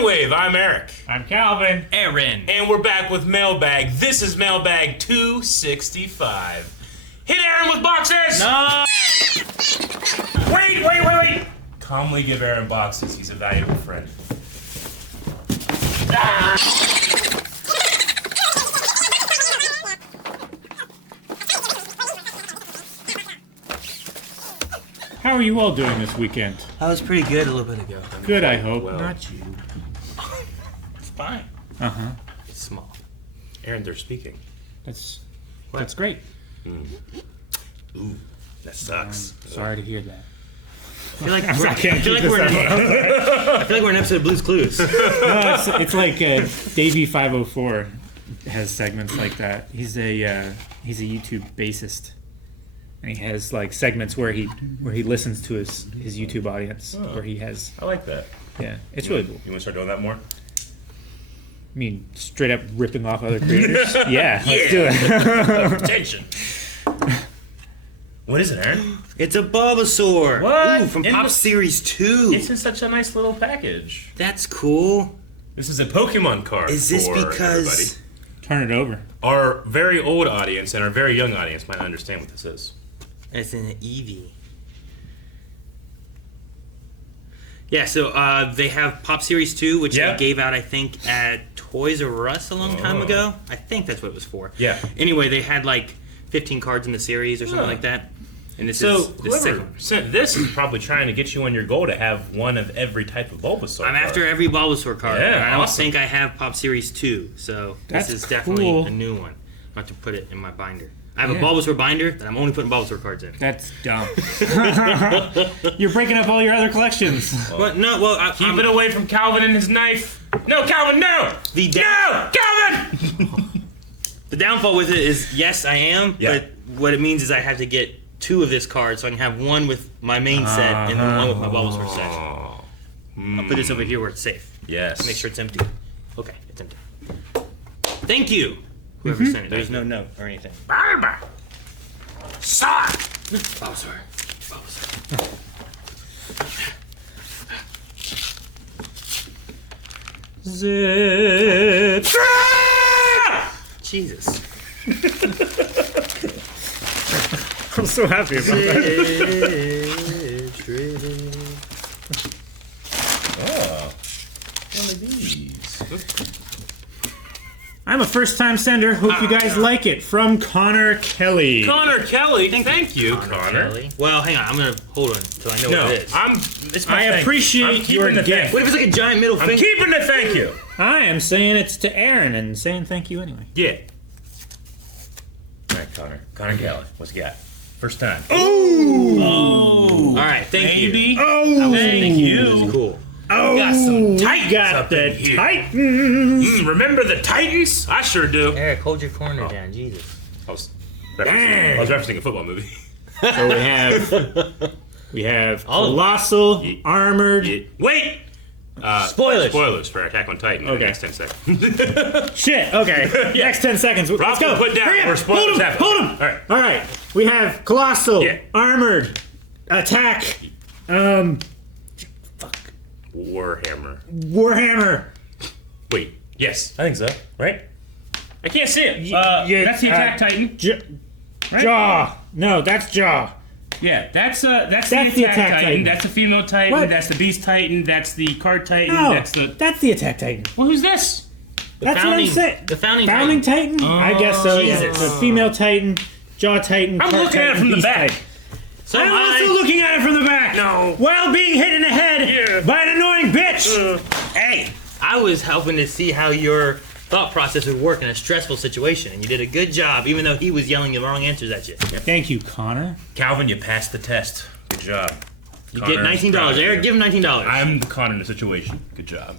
Blind Wave. I'm Eric. I'm Calvin. Aaron. And we're back with Mailbag. This is Mailbag 265. Hit Aaron with boxes! No! Wait! Calmly give Aaron boxes. He's a valuable friend. How are you all doing this weekend? I was pretty good a little bit ago. Good, I hope. Well. Not you. It's fine. Uh-huh. It's small. Aaron, they're speaking. That's great. Ooh, that sucks. Sorry to hear that. I feel like we're in an episode of Blue's Clues. No, it's like Davey 504 has segments like that. He's a YouTube bassist, and he has like segments where he listens to his YouTube audience. Oh. Where he has I like that. it's really cool. You want to start doing that more? I mean, straight up ripping off other creators. Yeah, let's do it. Attention. What is it, Aaron? It's a Bulbasaur. What? Ooh, from In Pop the- Series 2. It's in such a nice little package. That's cool. This is a Pokemon card. Is this for because... everybody. Turn it over. Our very old audience and our very young audience might not understand what this is. It's an Eevee. Yeah, so they have Pop Series 2, which Yeah. they gave out, I think, at Toys R Us a long time ago. I think that's what it was for. Yeah. Anyway, they had like 15 cards in the series or something like that. And this So is the whoever second. sent this is probably trying to get you on your goal to have one of every type of Bulbasaur. I'm after every Bulbasaur card. Yeah, and I don't awesome. think I have Pop Series 2, so That's this is definitely cool. a new one. I'll have to put it in my binder. I have a Bulbasaur binder that I'm only putting Bulbasaur cards in. That's dumb. You're breaking up all your other collections. But no, well, Keep it away from Calvin and his knife. No, Calvin, no! No, Calvin! The downfall with it is, yes, I am, Yeah. but what it means is I have to get 2 of this card, so I can have one with my main set and then one with my Bulbasaur set. Oh, I'll put this over here where it's safe. yes. Make sure it's empty. Okay, it's empty. Thank you, whoever sent it. There's no note or anything. Sorry. Bulbasaur. Zip. Jesus. I'm so happy about that. Oh, one of these. I'm a first-time sender. Hope you guys like it. From Connor Kelly. Connor Kelly, thank you, Connor. Kelly. Well, hang on. I'm going to hold on until I know No, what it is. it's my I thank you. appreciate I'm keeping your the gift. thank What you. if it's like a giant middle I'm finger? keeping the thank you. I am saying it's to Aaron and saying thank you anyway. Yeah. All right, Connor Kelly, what's you got? First time. All right, thank you. Oh, Thank you. Cool. Oh, got some we Titans got up the in here. Titans. Remember the Titans? I sure do. Eric, hold your corner down. Jesus. I was referencing a football movie. So we have colossal, armored. Wait! Spoilers. Spoilers for Attack on Titan in the Okay. next 10 seconds. Shit. Okay. Next 10 seconds. Let's Rob, go. put down Hurry up. where spoilers happen. Hold him. All right. All right. We have colossal, Yeah. armored, attack, Warhammer. Wait. Yes, I think so. Right? I can't see it. That's the Attack Titan. Right? Jaw. No, that's Jaw. Yeah, that's the That's the Attack Attack Titan. That's the Female Titan. What? That's the Beast Titan. That's the Card Titan. No, That's the. that's the Attack Titan. Well, who's this? That's what I'm saying. The founding Titan? I guess so. Yeah. Jesus. The female Titan, Jaw Titan. I'm Card looking at it Titan, from the Beast back. Titan. So I'm also looking at it from the back. No. While being hit in the head Yeah. by an annoying bitch. Hey, I was helping to see how your thought process would work in a stressful situation, and you did a good job, even though he was yelling the wrong answers at you. Thank you, Connor. Calvin, you passed the test. Good job. You Connor, get $19. proud of Eric, you. give him $19. I'm the Connor in the situation. Good job.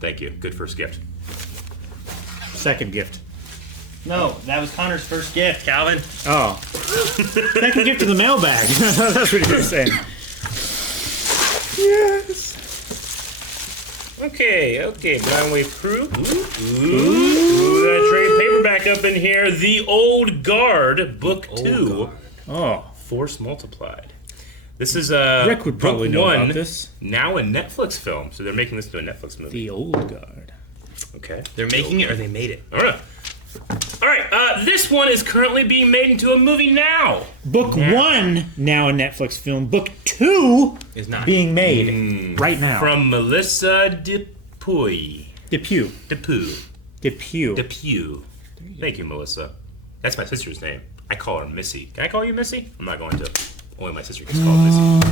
Thank you. Good first gift. Second gift. No, that was Connor's first gift, Calvin. Oh. Second gift in the mailbag. That's what you're saying. Yes. Okay. Blind Wave crew. Ooh, that trade paperback up in here. The Old Guard, Book 2. Oh. Force Multiplied. This is Rick would probably book know one, about this. now a Netflix film. So they're making this into a Netflix movie. The Old Guard. Okay. They're making it or they made it? All right. This one is currently being made into a movie now. Book 1, now a Netflix film. Book 2 Is not. being made right now. From Melissa Depew. Depew. Thank you, Melissa. That's my sister's name. I call her Missy. Can I call you Missy? I'm not going to. Only my sister gets called Missy.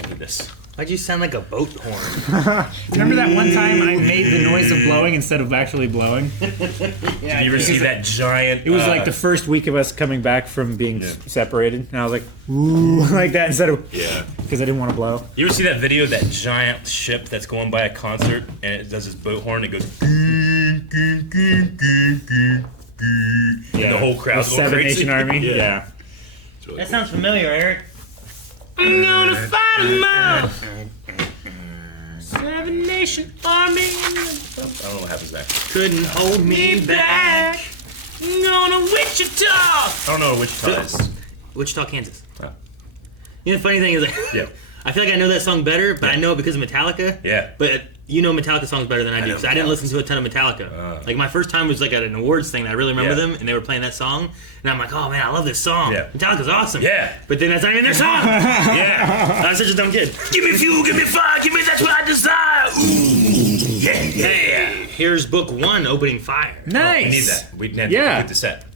I do this. Why'd you sound like a boat horn? Remember that one time I made the noise of blowing instead of actually blowing? Did you ever see that giant? It was like the first week of us coming back from being separated, and I was like, ooh, like that instead of because I didn't want to blow. You ever see that video of that giant ship that's going by a concert and it does this boat horn? It goes. And the whole crowd The goes Seven crazy. Nation Army. Yeah. Yeah. That sounds familiar, Eric. I'm gonna fight 'em out. Seven Nation Army. I don't know what happens next. Couldn't hold me back. I'm gonna Wichita. I don't know where Wichita is. Wichita, Kansas. Oh. You know, the funny thing is, like, Yeah. I feel like I know that song better, but I know it because of Metallica. Yeah. But you know Metallica songs better than I do, know because I didn't Metallica. listen to a ton of Metallica. Like, my first time was, like, at an awards thing, and I really remember Yeah. them, and they were playing that song, and I'm like, oh, man, I love this song. Yeah. Metallica's awesome. Yeah. But then that's not even their song. Yeah. I'm such a dumb kid. Give me fuel, give me fire, give me that's what I desire. Ooh. Yeah. Here's book 1, opening fire. Nice. We need that. We need to Yeah. complete the set.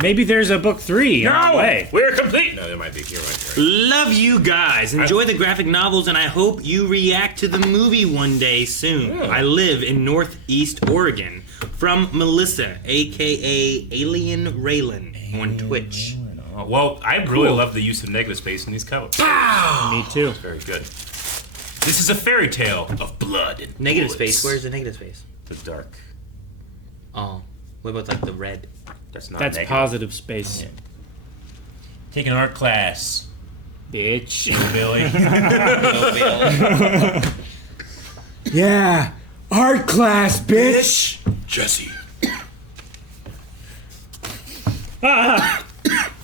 Maybe there's a book 3 on the way. We're complete. No, there might be. You're right. Love you guys. Enjoy the graphic novels, and I hope you react to the movie one day soon. Yeah. I live in Northeast Oregon. From Melissa, a.k.a. Alien Raylan, on Twitch. Well, I really love the use of negative space in these covers. Me too. Very good. This is a fairy tale of blood and Negative bullets. space. Where's the negative space? The dark. Oh. What about, like, the red? That's not That's negative. positive space. Take an art class, Bitch. Billy. Yeah. Art class, bitch. Jesse. I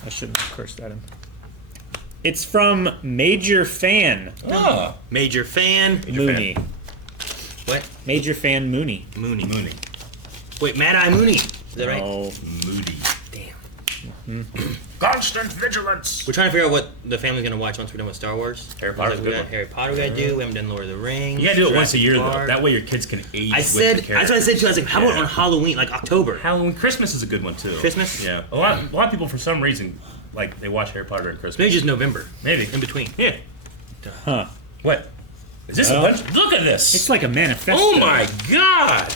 shouldn't have cursed at him. It's from Major Fan Oh. Major fan. Mooney. What? Major Fan Mooney. Mooney. Mooney. Wait, Mad Eye Mooney. Is that right? Oh, Moody. Damn. Constant vigilance. We're trying to figure out what the family's gonna watch once we're done with Star Wars. Harry Potter's Like, a we good got one. Harry Potter we gotta do. We haven't done Lord of the Rings. You gotta do it once a Jurassic year, though. Park. That way your kids can age I with said, the that's character. what I said too. I was like, how about Yeah. on Halloween, like October? Halloween, Christmas is a good one, too. Christmas? Yeah. A lot of people, for some reason, like, they watch Harry Potter at Christmas. Maybe just November. Maybe. In between. Yeah. huh. What? Is this Well, a bunch? Look at this. It's like a manifesto. Oh my god!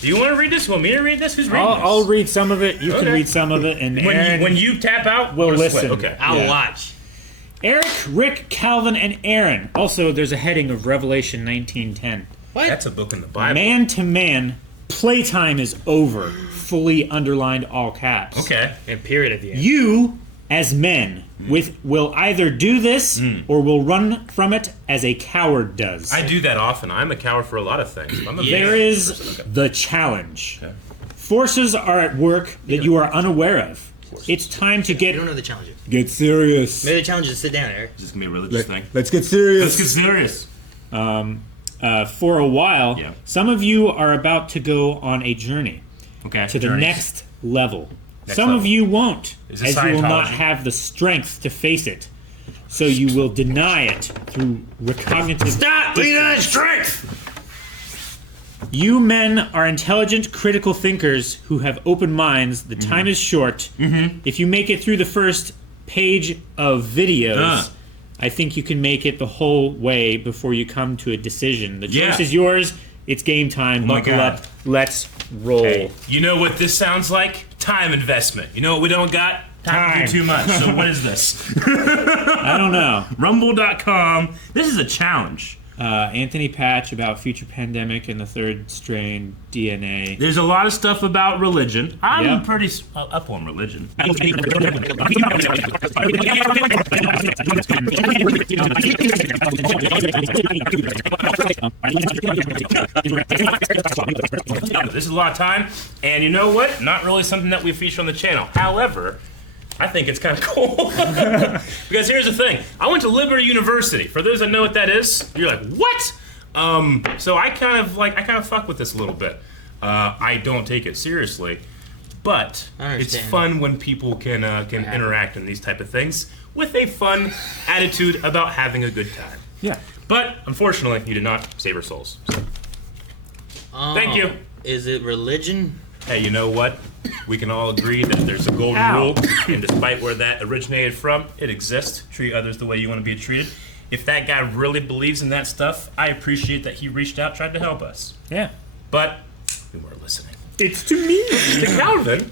Do you want to read this? You want me to read this? Who's reading this? I'll read some of it. You can Okay. read some of it, and Aaron When you tap out, will we'll split. listen. Okay. I'll Yeah. watch. Eric, Rick, Calvin, and Aaron. Also, there's a heading of Revelation 19:10. What? That's a book in the Bible. Man to man, playtime is over. Fully underlined, all caps. Okay. And period at the end. You, as men, will either do this or will run from it as a coward does. I do that often. I'm a coward for a lot of things. I'm a There big is person. Okay. the challenge. Okay. Forces are at work that you are unaware of. It's time to You get don't know the challenges. serious. Maybe the challenge is to sit down, Eric. Is this gonna be a religious thing? Let's get serious. Let's get serious. For a while, Yeah. some of you are about to go on a journey Okay. to the next level. Next Some level. of you won't, Is this as you will not Scientology? have the strength to face it. So you will deny it through recognitive. Stop! Lean on strength! You men are intelligent, critical thinkers who have open minds. The time is short. If you make it through the first page of videos, I think you can make it the whole way before you come to a decision. The choice Yeah. is yours. It's game time. my Buckle God. up. Let's roll. Hey, you know what this sounds like? Time investment. You know what we don't got? Time to Time. do too much. So what is this? I don't know. Rumble.com. This is a challenge. Anthony Patch about future pandemic and the third strain DNA. There's a lot of stuff about religion. I'm Yeah. pretty up on religion. This is a lot of time, and you know what? Not really something that we feature on the channel. However, I think it's kind of cool. Because here's the thing. I went to Liberty University. For those that know what that is, you're like, what? So I kind of fuck with this a little bit. I don't take it seriously, but it's fun when people can interact in these type of things with a fun attitude about having a good time. Yeah. But unfortunately, you did not save our souls. So. Thank you. Is it religion? Hey, you know what? We can all agree that there's a golden rule, and despite where that originated from, it exists. Treat others the way you want to be treated. If that guy really believes in that stuff, I appreciate that he reached out, tried to help us. Yeah. But we weren't listening. It's to me. To Calvin.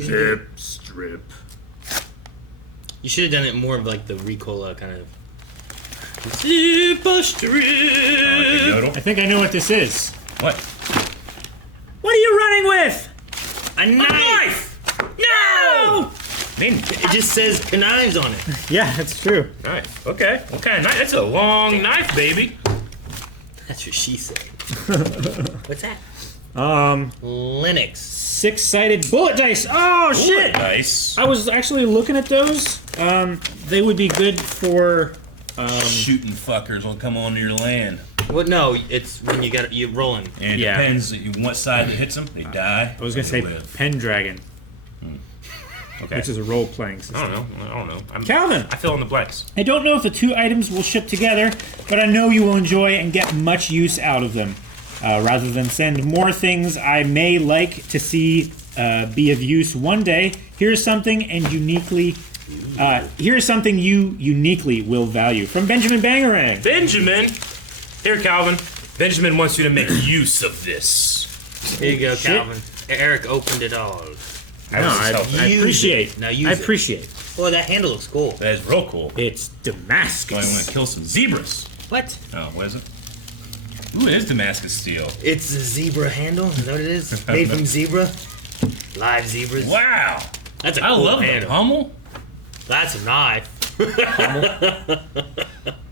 Zip, strip. You should have done it more of like the Ricola kind of. Zip a strip. I think I know what this is. What? What are you running with? A knife! No! It just says knives on it. Yeah, that's true. Knife. Okay. What kind of knife? That's a long knife, baby. That's what she said. What's that? Linux. 6-sided bullet dice. Oh, shit! Nice. I was actually looking at those. They would be good for... Shooting fuckers will come onto your land. Well, no, it's when you're rolling. And it depends what side that hits them. They die. I was gonna say Pendragon, Okay. which is a role-playing system. I don't know. Calvin, I fill in the blanks. I don't know if the two items will ship together, but I know you will enjoy and get much use out of them. Rather than send more things I may like to see be of use one day, here's something you uniquely will value. From Benjamin Bangarang. Benjamin! Here, Calvin. Benjamin wants you to make use of this. Here you go, Calvin. Eric opened it all. I appreciate. Now use I it. appreciate. Well, that handle looks cool. That is real cool. It's Damascus. I want to kill some zebras. What? Oh, what is it? Ooh, it is Damascus steel. It's a zebra handle. Is that what it is? Made from zebra. Live zebras. Wow. That's a I cool love the handle. pummel. That's a knife. Right?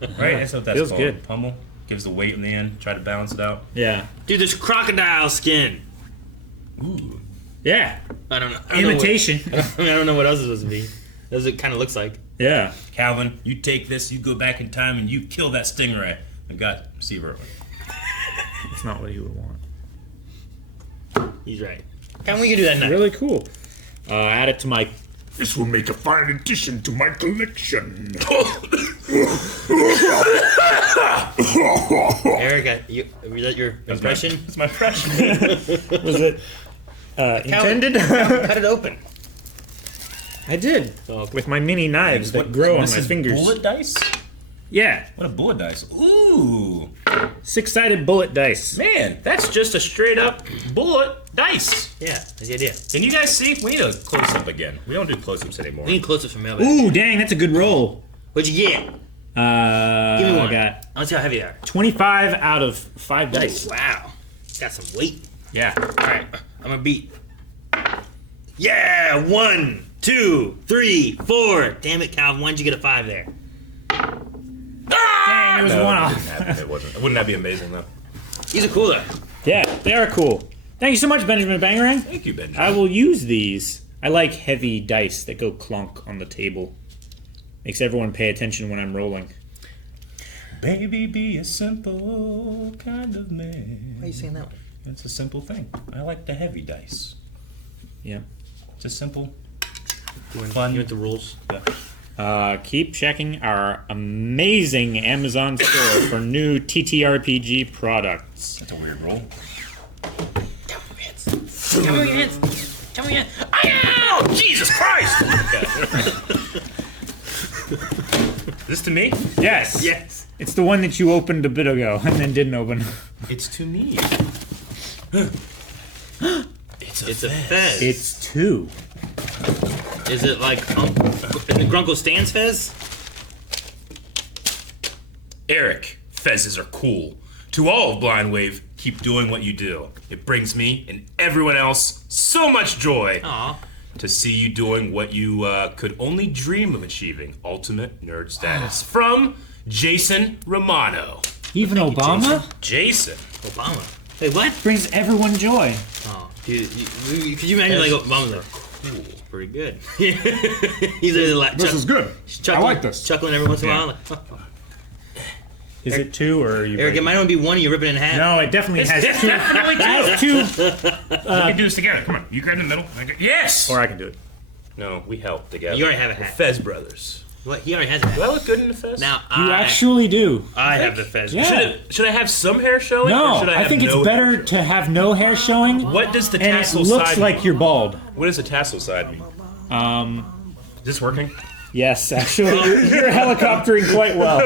That's what that's Feels called. good. Pummel. Gives the weight in the end. Try to balance it out. Yeah. Dude, there's crocodile skin. Ooh. Yeah. I don't know. Imitation. I don't know what else it's supposed to be. That's what it kind of looks like. Yeah. Calvin, you take this, you go back in time, and you kill that stingray. I got Seabird. It's not what you would want. He's right. Calvin, we can do that next. Really cool. Add it to my... This will make a fine addition to my collection. Eric, was that your impression? That's my impression. Was it intended? Calvin, cut it open. I did. Oh, With my mini knives that grow on this my is fingers. Bullet dice? Yeah. What a bullet dice. Ooh. 6-sided bullet dice. Man, that's just a straight up bullet dice. Yeah, that's the idea. Can you guys see? We need a close up again. We don't do close ups anymore. We need close-ups from Mailbag. Ooh, dang, that's a good roll. What'd you get? Give Give me one. I got I want to see how heavy they are. 25 out of 5 dice. Wow. Got some weight. Yeah. All right, I'm gonna beat. Yeah, 1, 2, 3, 4. Damn it, Calvin. Why'd you get a 5 there? Dang, it was No, one it off. wouldn't happen. It wasn't. Wouldn't that be amazing though? These are cool though. Yeah, they are cool. Thank you so much, Benjamin Bangarang. Thank you, Benjamin. I will use these. I like heavy dice that go clunk on the table. Makes everyone pay attention when I'm rolling. Baby, be a simple kind of man. Why are you saying that one? It's a simple thing. I like the heavy dice. Yeah. It's a simple. You want, Fun. you want the rules? Keep checking our amazing Amazon store for new TTRPG products. That's a weird roll. Tell me your hands. Tell me your hands. Tell me your hands. Ow! Jesus Christ! This to me? Yes. Yes. It's the one that you opened a bit ago and then didn't open. It's to me. It's a Fez. It's 2. Is it like is it Grunkle Stan's Fez? Eric, Fezes are cool. To all of Blind Wave, keep doing what you do. It brings me and everyone else so much joy Aw. to see you doing what you could only dream of achieving. Ultimate nerd status. From Jason Romano. Even Obama? Jason. Obama. Wait, what? Brings everyone joy. Oh, dude, could you imagine like Mom was like, cool, pretty good. He's like, This is good. I like this. chuckling every once in a while. Like, Is it 2 or are you? Eric, it might only be 1 and you rip it in half. No, it definitely has 2. Definitely It has 2. we can do this together. Come on, you grab in the middle. Yes. Or I can do it. No, we help together. You already have a We're hat. Fez brothers. What? He already has a hat. Do I look good in the Fez? Now You actually do. I have the Fez. Yeah. Should I have some hair showing? No, or should I I have think it's no better hair to have no hair showing, showing? What does the and it tassel looks side like mean? you're bald. What does the tassel side mean? Is this working? Yes, actually, you're helicoptering quite well.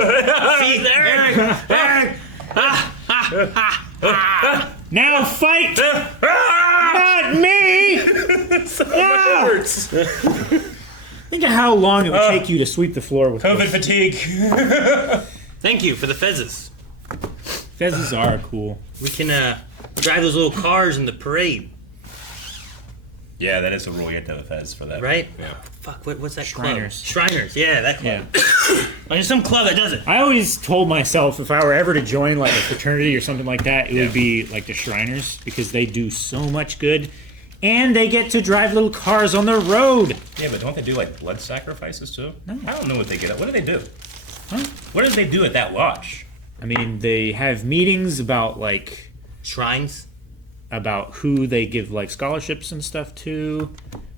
See there, Eric. Now fight! Not me! Ah! Hurts. Think of how long it would take you to sweep the floor with COVID this. fatigue. Thank you for the Fezes. Fezes are cool. We can drive those little cars in the parade, Yeah, that is a rule. You have to have a Fez for that. right? Yeah. Fuck, what's that Shriners. club? Shriners, yeah, that club. Yeah. There's some club that does it. I always told myself if I were ever to join like a fraternity or something like that, it would be like the Shriners because they do so much good. And they get to drive little cars on the road. Yeah, but don't they do like blood sacrifices too? No. I don't know what they get. What do they do? Huh? What do they do at that lodge? I mean, they have meetings about like Shrines. about who they give like scholarships and stuff to.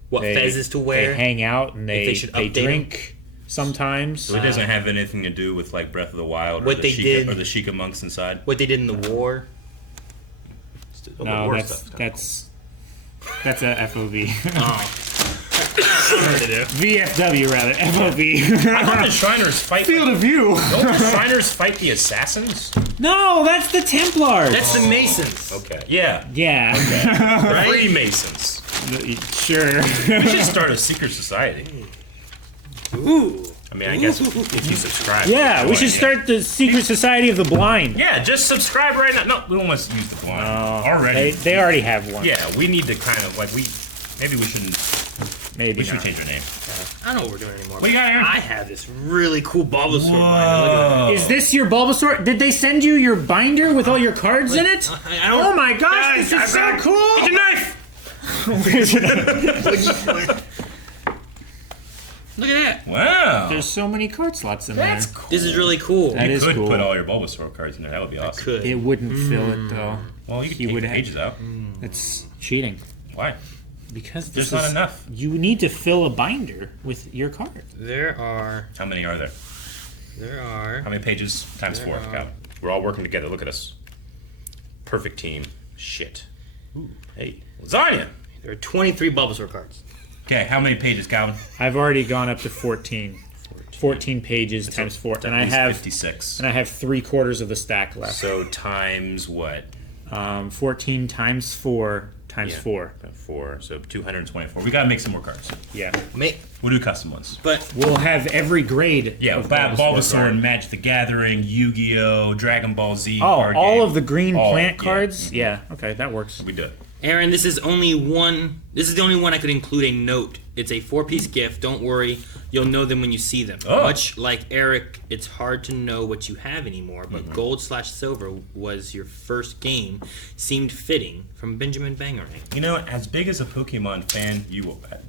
What Fezes to wear. They hang out and they they should they update 'em. drink sometimes. So it doesn't have anything to do with like Breath of the Wild What or they the did- Sheikah, or the Sheikah monks inside. What they did in the war. No, that's a FOV. Oh. I don't know what to do. VFW rather. FOV. I thought the Shriners fight. Field of view. Don't the Shriners fight the assassins? No, that's the Templars. That's the Masons. Okay. Yeah. Yeah. Right? Freemasons. Sure. We should start a secret society. Ooh. I mean, I guess if you subscribe. Yeah, we Boy, should start the Secret Society of the Blind. Yeah, just subscribe right now. No, we don't want to use the blind already. They already have one. Yeah, we need to kind of like maybe we shouldn't. Maybe We should not. change our name. I don't know what we're doing anymore. What you got, Aaron? I have this really cool Bulbasaur binder. Look at Is this your Bulbasaur? Did they send you your binder with all your cards in it? I don't- Oh my gosh, Guys, this is so Get cool! your knife! Look at that. Wow. There's so many card slots in That's there. cool. This is really cool. That You is could cool. put all your Bulbasaur cards in there. That would be awesome. Could. It wouldn't fill it though. Well, you could You take would the have- pages out. It's cheating. Why? Because There's this not is- enough. You need to fill a binder with your card. There are. How many are there? How many pages times 4? Count. We're all working together. Look at us. Perfect team. Shit. Ooh. Hey, lasagna. There are 23 Bulbasaur cards. Okay, how many pages, Calvin? I've already gone up to 14. 14 pages times 4, and I At least have 56. 3/4 of the stack left. So times what? 14 times 4 times 4. 4. So 224. We gotta make some more cards. Yeah. We'll do custom ones. But We'll have every grade. Yeah, of Bulbasaur card. and Magic the Gathering, Yu-Gi-Oh, Dragon Ball Z. Oh, card all game. of the green All, plant yeah. cards? Yeah. Okay, that works. We do it. Aaron, this is only one. This is the only one I could include a note. It's a 4-piece gift. Don't worry, you'll know them when you see them. Oh. Much like Eric, it's hard to know what you have anymore. But Gold/Silver was your first game. Seemed fitting from Benjamin Bangerang. You know, as big as a Pokemon fan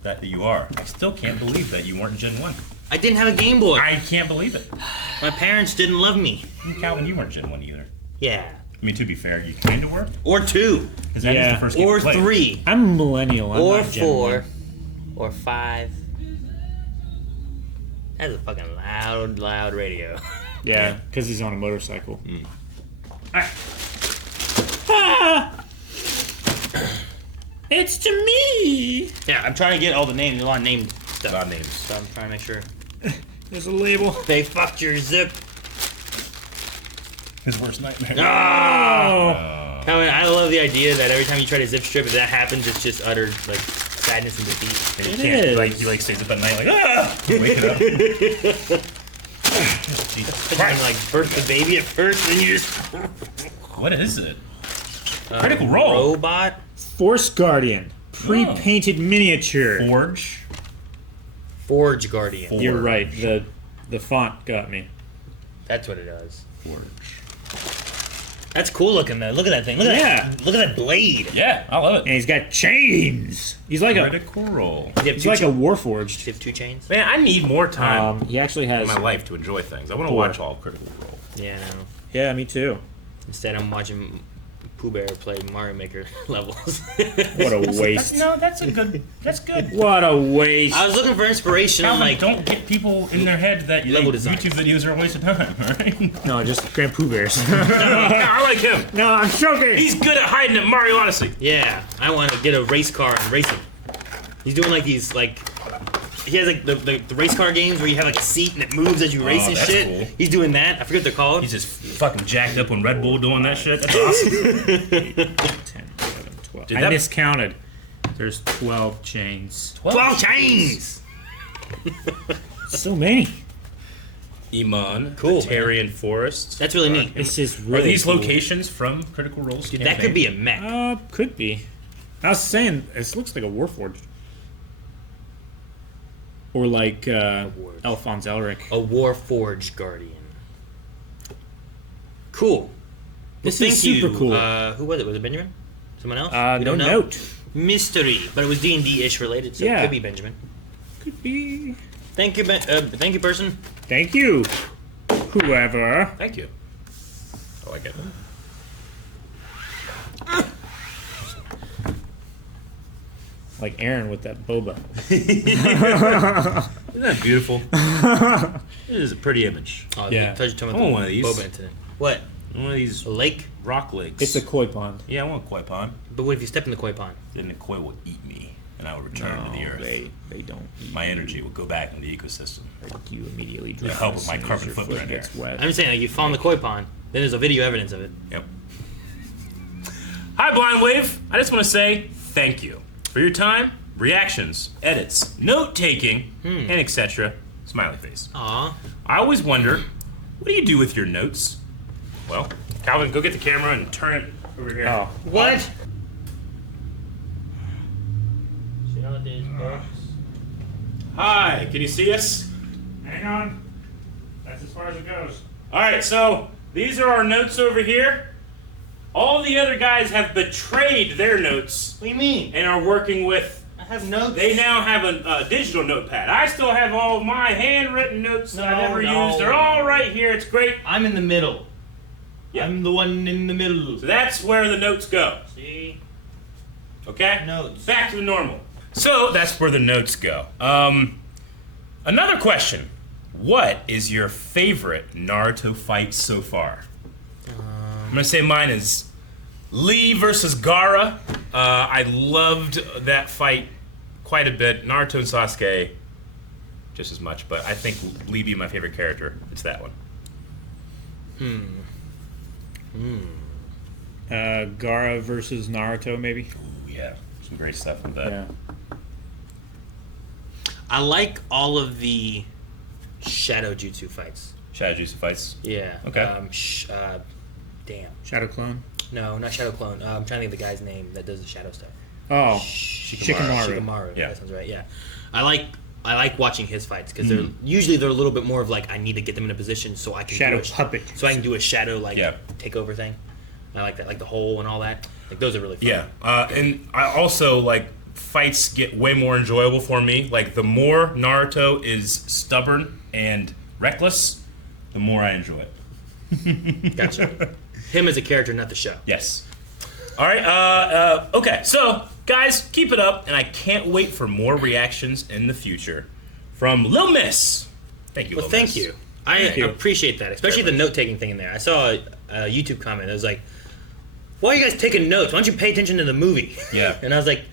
that you are, I still can't believe that you weren't Gen 1. I didn't have a Game Boy. I can't believe it. My parents didn't love me. Calvin, you weren't Gen 1 either. Yeah. I mean, to be fair, you kind of were. Or 2. Because that is Yeah. the first game Or you played. 3. I'm a millennial. I'm Or not Gen 4. 1. Or 5. That's a fucking loud radio. Yeah, because he's on a motorcycle. It's to me. Yeah, I'm trying to get all the names. There's a lot of name stuff. A lot of names. So I'm trying to make sure. There's a label. They fucked your zip. His worst nightmare. Oh. I love the idea that every time you try to zip strip, if that happens, it's just utter like sadness and defeat. And It you can't, is. like, you stays up at night like, ah! You wake it up. Jesus You Christ. like birth the baby at first, and you just What is it? Critical Role. robot. Force Guardian. Pre-painted miniature. Forge. Forge Guardian. Forge. You're right. The font got me. That's what it does. Forge. That's cool looking though. Look at that thing. Look at that. Look at that blade. Yeah, I love And it. he's got chains. He's like Critical Role. he's like a warforged. Do you have 2 chains? Man, I need more time He actually has. in my life to enjoy things. I want to 4. watch all Critical Role. Yeah. I know. Yeah, me too. Instead, I'm watching Pooh Bear play Mario Maker levels. What a waste. No, that's a good. That's good. What a waste. I was looking for inspiration on Calvin, like. don't get people in their head that Level designs. YouTube videos are a waste of time, alright? No, just Grand Pooh Bears. I like him. No, I'm joking. He's good at hiding at Mario Odyssey. Yeah, I want to get a race car and race it. He's doing like these like. He has like the race car games where you have like a seat and it moves as you race and that's shit. cool. He's doing that. I forget what they're called. He's just fucking jacked up on Red Bull doing that shit. That's awesome. 10, 11, 12. Dude, I that- miscounted. There's 12 chains. 12 chains. So many. Iman, Cool, Tarian Forest. That's really neat. This is Are really these cool. locations from Critical Role's Dude, campaign? that could be a mech. Could be. I was saying, this looks like a warforged. Or like Alphonse Elric. A Warforged Guardian. Cool. This Well, is thank super you. cool. Who was it? Was it Benjamin? Someone else? No We don't know. note. Mystery, but it was D&D-ish related, so Yeah. it could be Benjamin. Could be. Thank you, thank you, person. Thank you, whoever. Thank you. I like it. Like Aaron with that boba. Isn't that beautiful? It is a pretty image. Oh, Yeah. I thought you were talking I about want the one of these. Boba incident. What? One of these A lake? rock lakes. It's a koi pond. Yeah, I want a koi pond. But what if you step in the koi pond? Then the koi will eat me, and I will return to the earth. They don't. Eat My you. energy will go back into the ecosystem. You immediately To drown help with as my soon as carbon your footprint foot here. gets wet. I'm just saying, like, you fall in the koi pond, then there's a video evidence of it. Yep. Hi, Blind Wave. I just want to say thank you for your time, reactions, edits, note taking, and etc. Smiley face. Aw. I always wonder, what do you do with your notes? Well, Calvin, go get the camera and turn it over here. Oh, What? Shit on these books. Hi, can you see us? hang on. That's as far as it goes. All right, so these are our notes over here. All the other guys have betrayed their notes What do you mean? and are working with. I have notes. They now have a digital notepad. I still have all of my handwritten notes that I've ever No. used. They're all right here. It's great. I'm in the middle. Yeah. I'm the one in the middle. So that's where the notes go. See? Okay? Notes. Back to the normal. So that's where the notes go. Another question. What is your favorite Naruto fight so far? I'm gonna say mine is Lee versus Gaara. I loved that fight quite a bit. Naruto and Sasuke, just as much, but I think Lee being my favorite character. It's that one. Gaara versus Naruto, maybe. Ooh, yeah, some great stuff with that. Yeah. I like all of the shadow jutsu fights. Shadow Jutsu fights. Yeah. Okay. Damn. Shadow Clone. No, not Shadow Clone. I'm trying to think of the guy's name that does the shadow stuff. Oh, Shikamaru. Shikamaru. Yeah. That sounds right. Yeah. I like watching his fights because they're a little bit more of like I need to get them in a position so I can Shadow do puppet. so I can do a shadow like Yeah. takeover thing. I like that, like the hole and all that. Like those are really fun. Yeah, and I also like fights get way more enjoyable for me. Like the more Naruto is stubborn and reckless, the more I enjoy it. Gotcha. Him as a character, not the show. Yes. All right. Okay. So, guys, keep it up, and I can't wait for more reactions in the future from Lil Miss. Thank you. Well, Lil thank Miss. you. I appreciate that, especially the note taking thing in there. I saw a YouTube comment that was like, "Why are you guys taking notes? Why don't you pay attention to the movie?" Yeah. And I was like,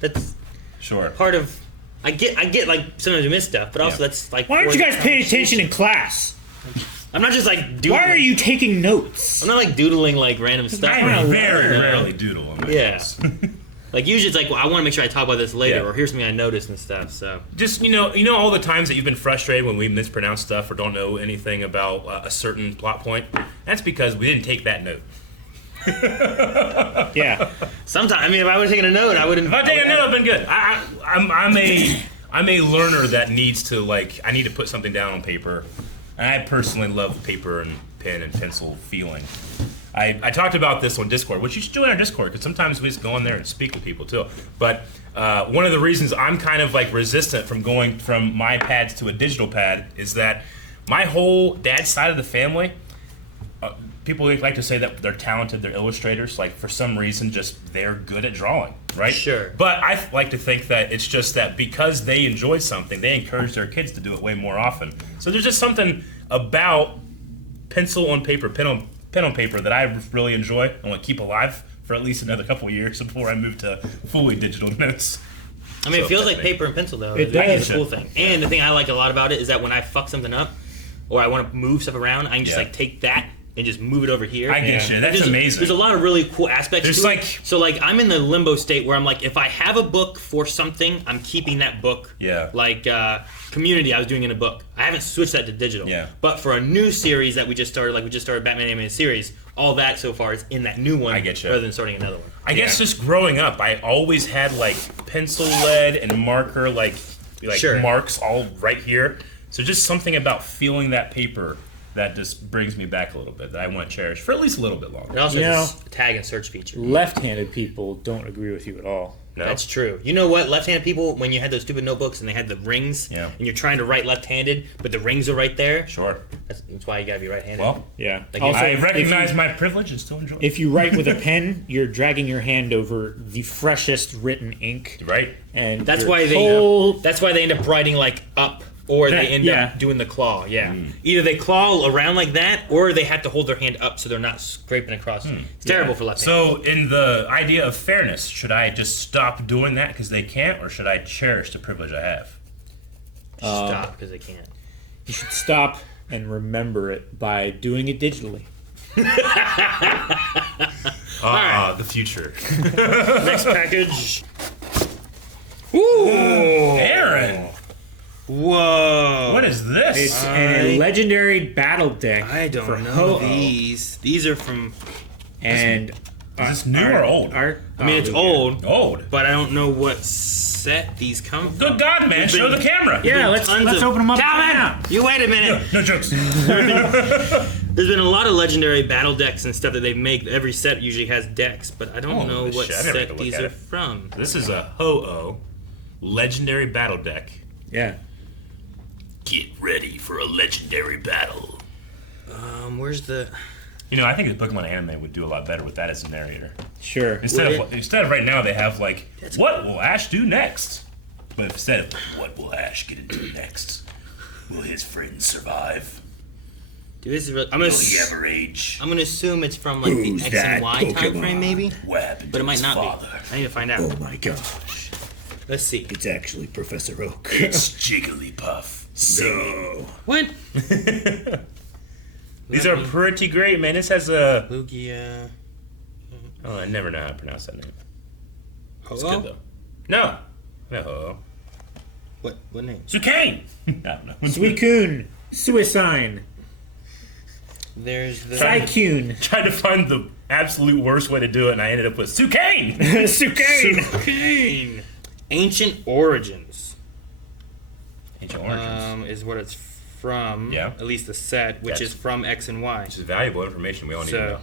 "That's Sure. part of." I get like sometimes we miss stuff, but also Yeah. that's like. Why don't you guys pay attention in class? I'm not just like doodling. Why are you taking notes? I'm not like doodling like random stuff. I I know. very You know? rarely doodle on my Yeah. notes. Like usually it's like, well, I want to make sure I talk about this later, Yeah. or here's something I noticed and stuff. So Just you know all the times that you've been frustrated when we mispronounce stuff or don't know anything about a certain plot point. That's because we didn't take that note. Yeah. sometimes, I mean, if I would have taken a note, I wouldn't. If I take a note, I've been good. I'm a learner that needs to I need to put something down on paper. And I personally love paper and pen and pencil feeling. I talked about this on Discord, which you should join our Discord because sometimes we just go in there and speak with people too. But one of the reasons I'm kind of like resistant from going from my pads to a digital pad is that my whole dad's side of the family, people like to say that they're talented, they're illustrators. Like for some reason, just they're good at drawing, right? Sure. But I like to think that it's just that because they enjoy something, they encourage their kids to do it way more often. So there's just something about pencil on paper, pen on paper that I really enjoy and want to keep alive for at least another couple of years before I move to fully digital notes. I mean, So it feels like that's me. paper and pencil, though. It That's does. a cool thing. And the thing I like a lot about it is that when I fuck something up, or I want to move stuff around, I can just Yeah. like take that and just move it over here. I get you. That's There's amazing. There's a lot of really cool aspects There's to like- it. So like I'm in the limbo state where I'm like, if I have a book for something, I'm keeping that book. Yeah. Like Community, I was doing in a book. I haven't switched that to digital. Yeah. But for a new series that we just started, like we just started Batman animated series, all that so far is in that new one. I get you. Rather than starting another one. I guess just growing up, I always had like pencil lead and marker, like Sure. marks all right here. So just something about feeling that paper that just brings me back a little bit that I want to cherish for at least a little bit It longer. also You has a tag and search feature. Left-handed people don't agree with you at all. No? That's true. You know what? Left-handed people, when you had those stupid notebooks and they had the rings, Yeah. and you're trying to write left-handed, but the rings are right there. Sure. That's why you gotta be right-handed. Well, Yeah. Like, Also, I if recognize you- my privilege and still enjoy it. If you write with a pen, you're dragging your hand over the freshest written ink, Right? and that's your why they. whole That's why they end up writing like up, or they end Yeah. up doing the claw. Yeah. Either they claw around like that, or they have to hold their hand up so they're not scraping across. It's terrible for left-handed. So, in the idea of fairness, should I just stop doing that because they can't, or should I cherish the privilege I have? Stop because they can't. you should stop and remember it by doing it digitally. The future. Next package. Aaron, Whoa. what is this? It's a legendary battle deck. I don't for know Ho-Oh. these. These are from. And Is this new or old? I mean, it's old, Old. but I don't know what set these come from. Good God, man! There's Show been- the camera. Yeah, let's tons of- open them up. Calvin, now. you wait a minute. No jokes. There's been a lot of legendary battle decks and stuff that they make. Every set usually has decks, but I don't Oh, know what shit, I never set looked these at are it. from. This is a Ho-Oh legendary battle deck. Yeah. Get ready for a legendary battle. Where's the? You know, I think the Pokemon anime would do a lot better with that as a narrator. Sure. Instead Would of right now, they have like, what will Ash do next? But instead of, what will Ash get into next? Will his friends survive? Dude, this is really, Will he ever age? I'm gonna assume it's from like Who's the X and that Y time frame, Pokemon? maybe, What happened but to it might his not father? be. I need to find out. Oh my gosh. Let's see. It's actually Professor Oak. It's Jigglypuff. No. What? These are pretty great, man. This has a... Lugia. Oh, I never know how to pronounce that name. It's Hello? good, though. No. No Ho-Oh. What name? Suicune! I don't know. Suicune. Suicine. There's the. Tycoon. Tried to find the absolute worst way to do it, and I ended up with Suicune! Suicune. Ancient Origins. Ancient Origins. Is what it's from. Yeah. At least the set, which That's- is from X and Y. Which is valuable information we all need to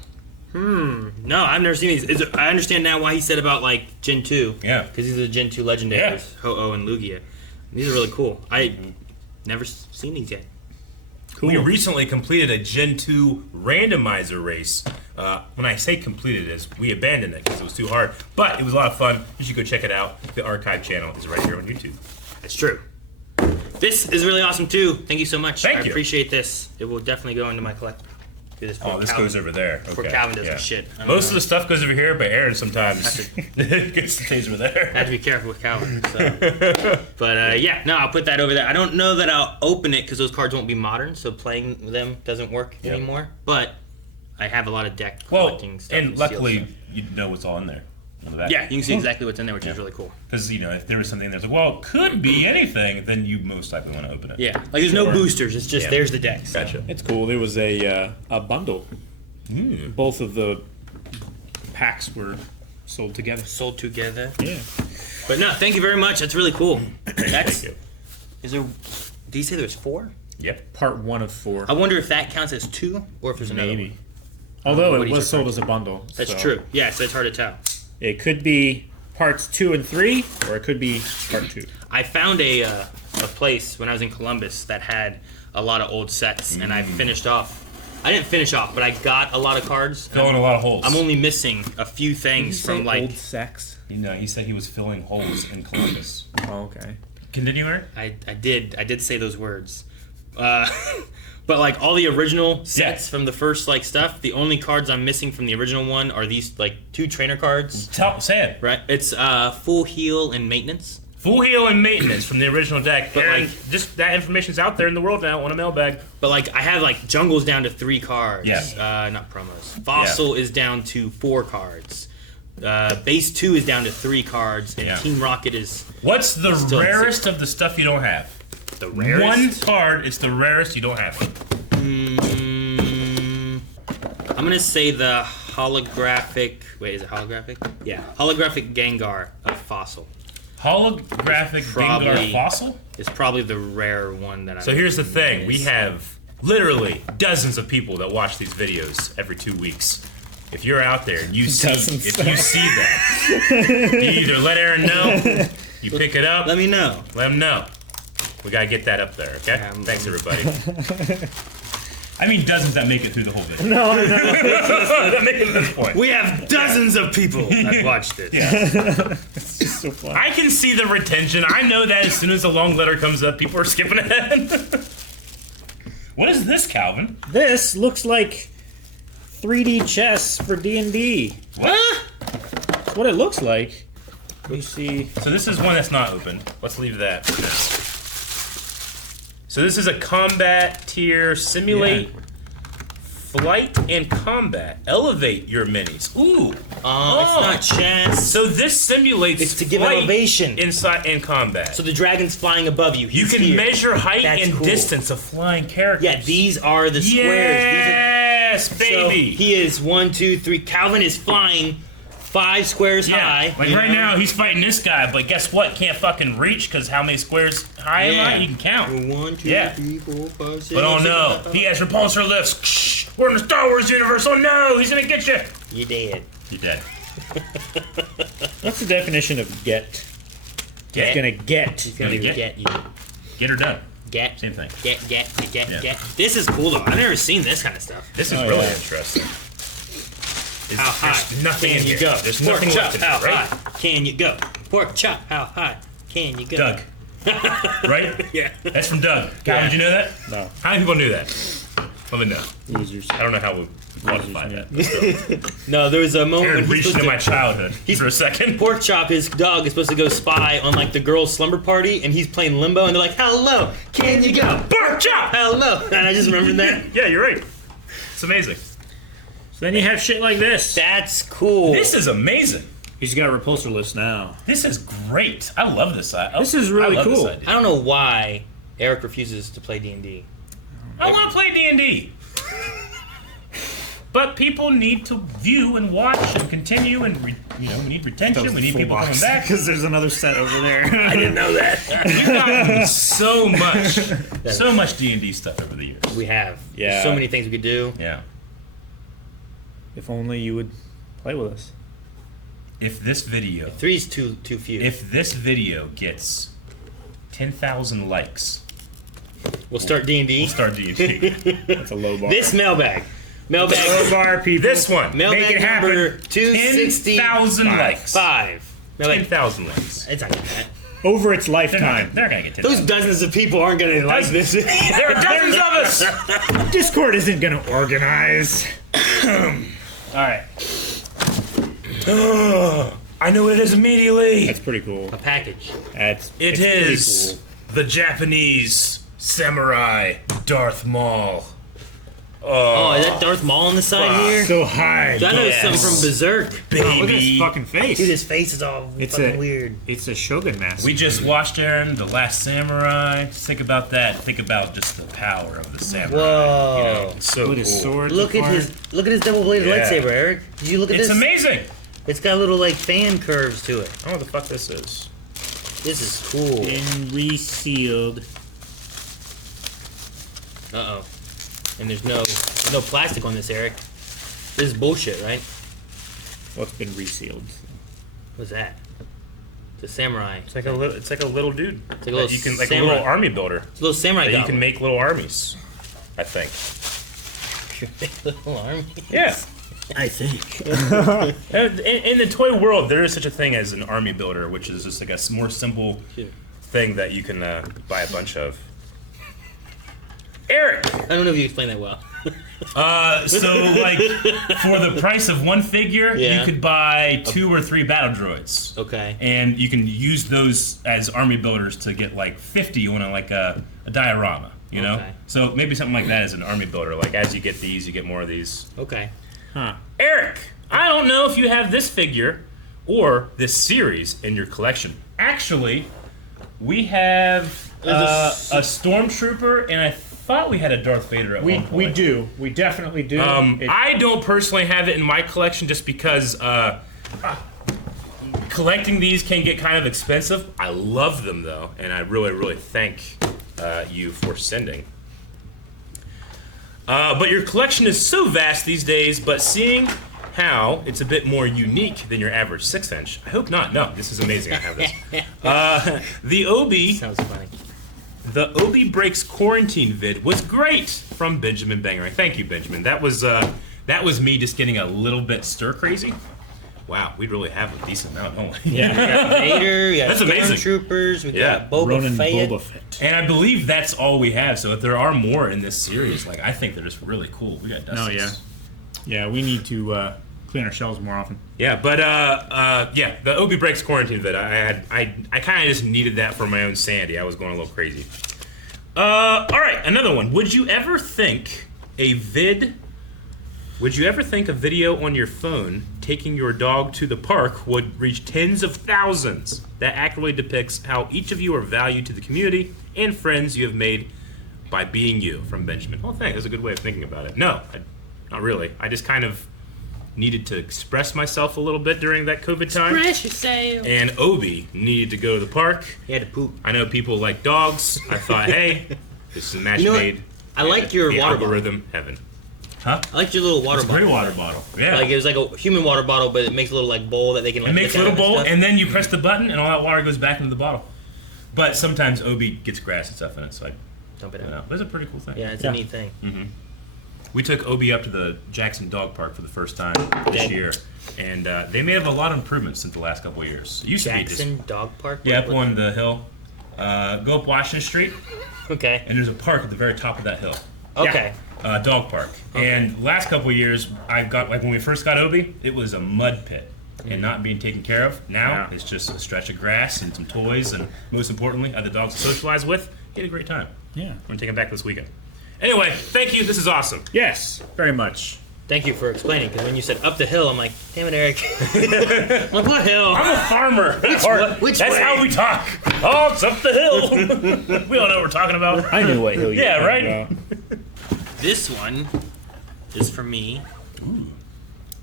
So. know. No, I've never seen these. I understand now why he said about like Gen 2. Yeah. Because these are the Gen 2 legendaries, Ho-Oh and Lugia. These are really cool. I never seen these yet. We recently completed a Gen 2 randomizer race. When I say completed it, we abandoned it because it was too hard. But it was a lot of fun. You should go check it out. The archive channel is right here on YouTube. It's true. This is really awesome too. Thank you so much. Thank I you. apprate this. It will definitely go into my collection. Do this for Oh, this Calvin. goes over there. Before Okay. Calvin does yeah. the shit. I don't Most know. of the stuff goes over here, but Aaron sometimes stays over I have there. to be careful with Calvin. So. But yeah, no, I'll put that over there. I don't know that I'll open it because those cards won't be modern, so playing them doesn't work Yep. anymore. But I have a lot of deck Well, collecting stuff. and sealed luckily, stuff. you know what's all in there. On the back. Yeah, you can see exactly what's in there, which is really cool. Because, you know, if there was something that's like, well, it could be anything, then you most likely want to open it. Yeah, like there's no Sure. boosters. It's just Yeah. there's the decks. Gotcha. It's cool. There was a bundle. Both of the packs were sold together. Sold together. Yeah. But no, thank you very much. That's really cool. That's. Thank you. Is there? Did you say there's 4? Yep. Part 1 of 4. I wonder if that counts as 2 or if there's another Maybe. one. Although What it he's was sold referring as a bundle. That's so true. Yeah, so it's hard to tell. It could be parts 2 and 3, or it could be part 2. I found a place when I was in Columbus that had a lot of old sets, and I finished off. I didn't finish off, but I got a lot of cards. Filling a lot of holes. I'm only missing a few things from like. old sex. You know, he said he was filling holes in Columbus. Oh, okay. Continue, Eric? I did say those words. But like all the original sets from the first like stuff, the only cards I'm missing from the original one are these like 2 trainer cards. Say it. Right? It's full heal and maintenance. Full heal and maintenance from the original deck. But, And like- just that information's out there in the world now on a mailbag. But like I have like jungles down to 3 cards. Yeah. Not promos. Fossil is down to 4 cards. Base 2 is down to 3 cards, and Yeah. Team Rocket is What's the Still rarest of the stuff you don't have? the rarest. One card is the rarest you don't have. I'm gonna say the holographic. Wait, is it holographic? Yeah, holographic Gengar of Fossil Holographic Probably. Gengar Fossil? is probably the rare one that I. So here's the thing. We have literally dozens of people that watch these videos every 2 weeks. If you're out there and you see Dozens. if you see that, you either let Aaron know, you pick it up, Let me know. let him know. We gotta get that up there, okay? Yeah, Thanks, everybody. I mean dozens that make it through the whole video. No. That make it to this point. We have dozens of people that watched it. It's just so fun. I can see the retention. I know that as soon as the long letter comes up, people are skipping ahead. What is this, Calvin? This looks like 3D chess for D&D. What? That's what it looks like. Let me see. So this is one that's not open. Let's leave that for now. So this is a combat tier. Simulate flight and combat. Elevate your minis. Ooh. It's not chance. So this simulates It's to give flight elevation. inside and combat. So the dragon's flying above you. You He's can here. measure height That's and cool. distance of flying characters. Yeah, these are the squares. Yes, So baby. he is 1, 2, 3. Calvin is flying 5 squares high. Like you right know? now, he's fighting this guy, but guess what? Can't fucking reach because how many squares high am I? You can count. 1, 2, Yeah. 3, 4, 5, 6. But oh 7, no, 8, he has repulsor lifts. Shh, we're in the Star Wars universe. Oh no, he's gonna get you. You dead. You're dead. What's the definition of get? Get, Gonna get. He's gonna Get. get you. get her done. Get. Same thing. Get. Yeah. This is cool though. I've never seen this kind of stuff. This is Oh, really yeah. interesting. How high There's nothing can in you here. go? There's Pork nothing chop, left in how here, right? high can you go? Pork chop, how high can you go? Doug. Right? Yeah. That's from Doug. Kyle, did you know that? No. How many people knew that? Let me know. Users. I don't know how we quantify that. But still. No, there was a moment when Aaron he's reached supposed into my to. childhood for a second. Pork chop, his dog, is supposed to go spy on like the girls' slumber party, and he's playing limbo, and they're like, "Hello, can you go? Pork chop! Hello," and I just remembered that. Yeah, you're right. It's amazing. So then you have shit like this. That's cool. This is amazing. He's got a repulsor list now. This is great. I love this. This is really I love cool. This idea. I don't know why Eric refuses to play D&D. I want to play D&D. But people need to view and watch and continue, and we need retention. We need people coming back. Because there's another set over there. I didn't know that. We've gotten so much D&D stuff over the years. We have. Yeah. There's so many things we could do. Yeah. If only you would play with us. If this video, 3's too few. if this video gets 10,000 likes, We'll start D&D. we'll start D&D. That's a low bar. This mailbag. low bar, people. This one, Mailbag Make it happen. number 265. 10,000 likes. Mailbag. 10,000 likes. It's not that. Over its They're lifetime. not gonna get 10,000. Those dozens of people aren't going to like this. There are dozens of us. Discord isn't gonna organize. Alright. I know what it is immediately. That's pretty cool. A package. It's It pretty is cool. the Japanese samurai Darth Maul. Oh, is that Darth Maul on the side fuck. here? So high. I know Yes. something from Berserk. Oh, look at his Baby. fucking face. Dude, his face is all It's fucking a- weird. It's a Shogun mask. We just watched Aaron, The Last Samurai. Just think about that. Think about just the power of the samurai. Whoa. You know, it's so Put cool. his sword Look at apart. his double-bladed Yeah. lightsaber, Eric. Did you look at It's this? amazing. It's got little like fan curves to it. I don't know what the fuck this is. This is cool. And resealed. Uh-oh. And there's no plastic on this, Eric. This is bullshit, right? Well, it's been resealed. What's that? It's a samurai. It's like a little. It's like a little dude. It's like a little you can like samurai. a little army builder. It's a little samurai That guy. you can make little armies. I think. Little army. Yeah. I think. In the toy world, there is such a thing as an army builder, which is just like a more simple thing that you can buy a bunch of. Eric! I don't know if you explained that well. So like for the price of one figure, Yeah. you could buy 2 or 3 battle droids. Okay. And you can use those as army builders to get like 50 on a diorama, you know? Okay. So maybe something like that as an army builder. Like as you get these, you get more of these. Okay. Huh. Eric, I don't know if you have this figure or this series in your collection. Actually, we have a Stormtrooper, and I thought we had a Darth Vader at one point. We do. We definitely do. I don't personally have it in my collection just because collecting these can get kind of expensive. I love them though, and I really, really thank you for sending. But your collection is so vast these days, but seeing how it's a bit more unique than your average 6-inch, I hope not. No, this is amazing. I have this. The Obi Sounds funny. The Obi Breaks Quarantine vid was great from Benjamin Bangerang. Thank you, Benjamin. That was me just getting a little bit stir crazy. Wow, we really have a decent amount, don't we? We got Vader, we got That's amazing. Stormtroopers, we Yeah. got Boba Ronan Fett. Boba Fett. And I believe that's all we have. So if there are more in this series, like I think they're just really cool. We got Dusties. Oh, yeah. Yeah, we need to clean our shelves more often. Yeah, but yeah, the Obi Breaks Quarantine vid. I kind of just needed that for my own sanity. I was going a little crazy. All right, another one. Would you ever think a video on your phone taking your dog to the park would reach tens of thousands? That accurately depicts how each of you are valued to the community and friends you have made by being you. From Benjamin. Oh, thanks. That's a good way of thinking about it. No, not really. I just kind of needed to express myself a little bit during that COVID time. Express yourself. And Obi needed to go to the park. He had to poop. I know people like dogs. I thought, hey, this is a match You know what? made. I like your the water bottle. algorithm heaven. Huh? I liked your little water It's a bottle. great water bottle. Yeah. Like it was like a human water bottle, but it makes a little like bowl that they can like. It makes a lick out little and bowl, stuff. and then you press the button, and all that water goes back into the bottle. But sometimes Obi gets grass and stuff in it, so I dump it don't know. out. It's a pretty cool thing. Yeah, it's Yeah. a neat thing. We took Obi up to the Jackson Dog Park for the first time this Okay. year, and they made a lot of improvements since the last couple of years. It used to be Jackson Dog Park. just up What- on the hill. Go up Washington Street, Okay. and there's a park at the very top of that hill. Okay. Dog park. And last couple of years, I've got like when we first got Obi, it was a mud pit and not being taken care of. Now Yeah. it's just a stretch of grass and some toys, and most importantly, other dogs to socialize with. He had a great time. Yeah. I'm gonna take him back this weekend. Anyway, thank you. This is awesome. Yes, very much. Thank you for explaining. Because when you said up the hill, I'm like, damn it, Eric. I'm like, what hill? I'm a farmer. which That's way? how we talk. Oh, it's up the hill. We all know what we're talking about. I knew what hill you Yeah, were right? talking This one is for me.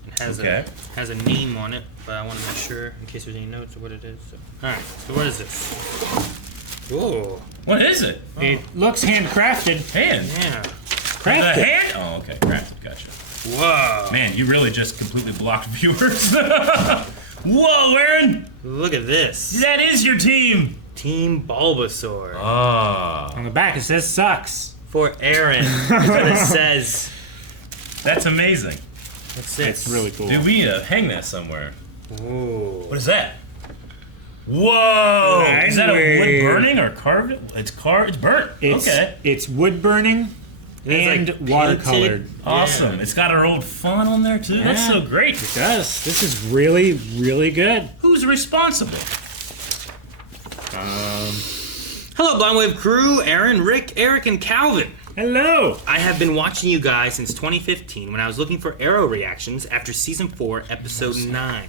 It has Okay. has a name on it, but I want to make sure in case there's any notes or what it is. So. All right. So what is this? Whoa. What is it? about. It looks handcrafted. Hand. Yeah. The Crafted. hand? Oh, okay. Crafted. Gotcha. Whoa. Man, you really just completely blocked viewers. Whoa, Aaron! Look at this. That is your team! Team Bulbasaur. Ah, On the back it says sucks. For Aaron. That's what it says. that's amazing. That's it. It's really cool. Dude, we need to hang that somewhere. Ooh. What is that? Whoa! Blind Is that a wood Wave. burning or carved? It's burnt. It's, Okay. It's wood burning and like, watercolored. painted. Awesome. Yeah. It's got our old font on there too. That's Yeah. so great. It does. This is really, really good. Who's responsible? Hello, Blind Wave crew. Aaron, Rick, Eric, and Calvin. Hello. I have been watching you guys since 2015 when I was looking for arrow reactions after Season 4, Episode 9.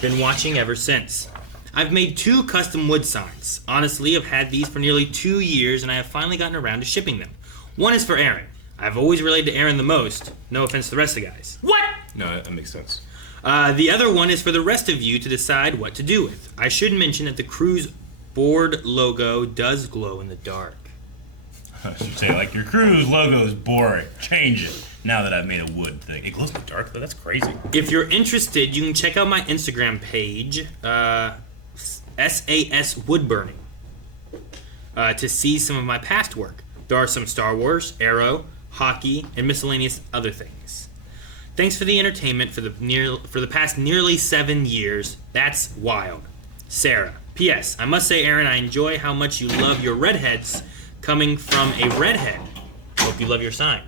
Been watching ever since. I've made 2 custom wood signs. Honestly, I've had these for nearly 2 years and I have finally gotten around to shipping them. One is for Aaron. I've always related to Aaron the most. No offense to the rest of the guys. What? No, that makes sense. The other one is for the rest of you to decide what to do with. I should mention that the crew's board logo does glow in the dark. I should say, like, your crew's logo is boring. Change it. now that I've made a wood thing. It glows in the dark, though. That's crazy. If you're interested, you can check out my Instagram page, SAS Wood Burning, to see some of my past work. There are some Star Wars, Arrow, hockey, and miscellaneous other things. Thanks for the entertainment for the past nearly 7 years. That's wild. Sarah. P.S. I must say, Aaron, I enjoy how much you love your redheads coming from a redhead. Hope you love your sign.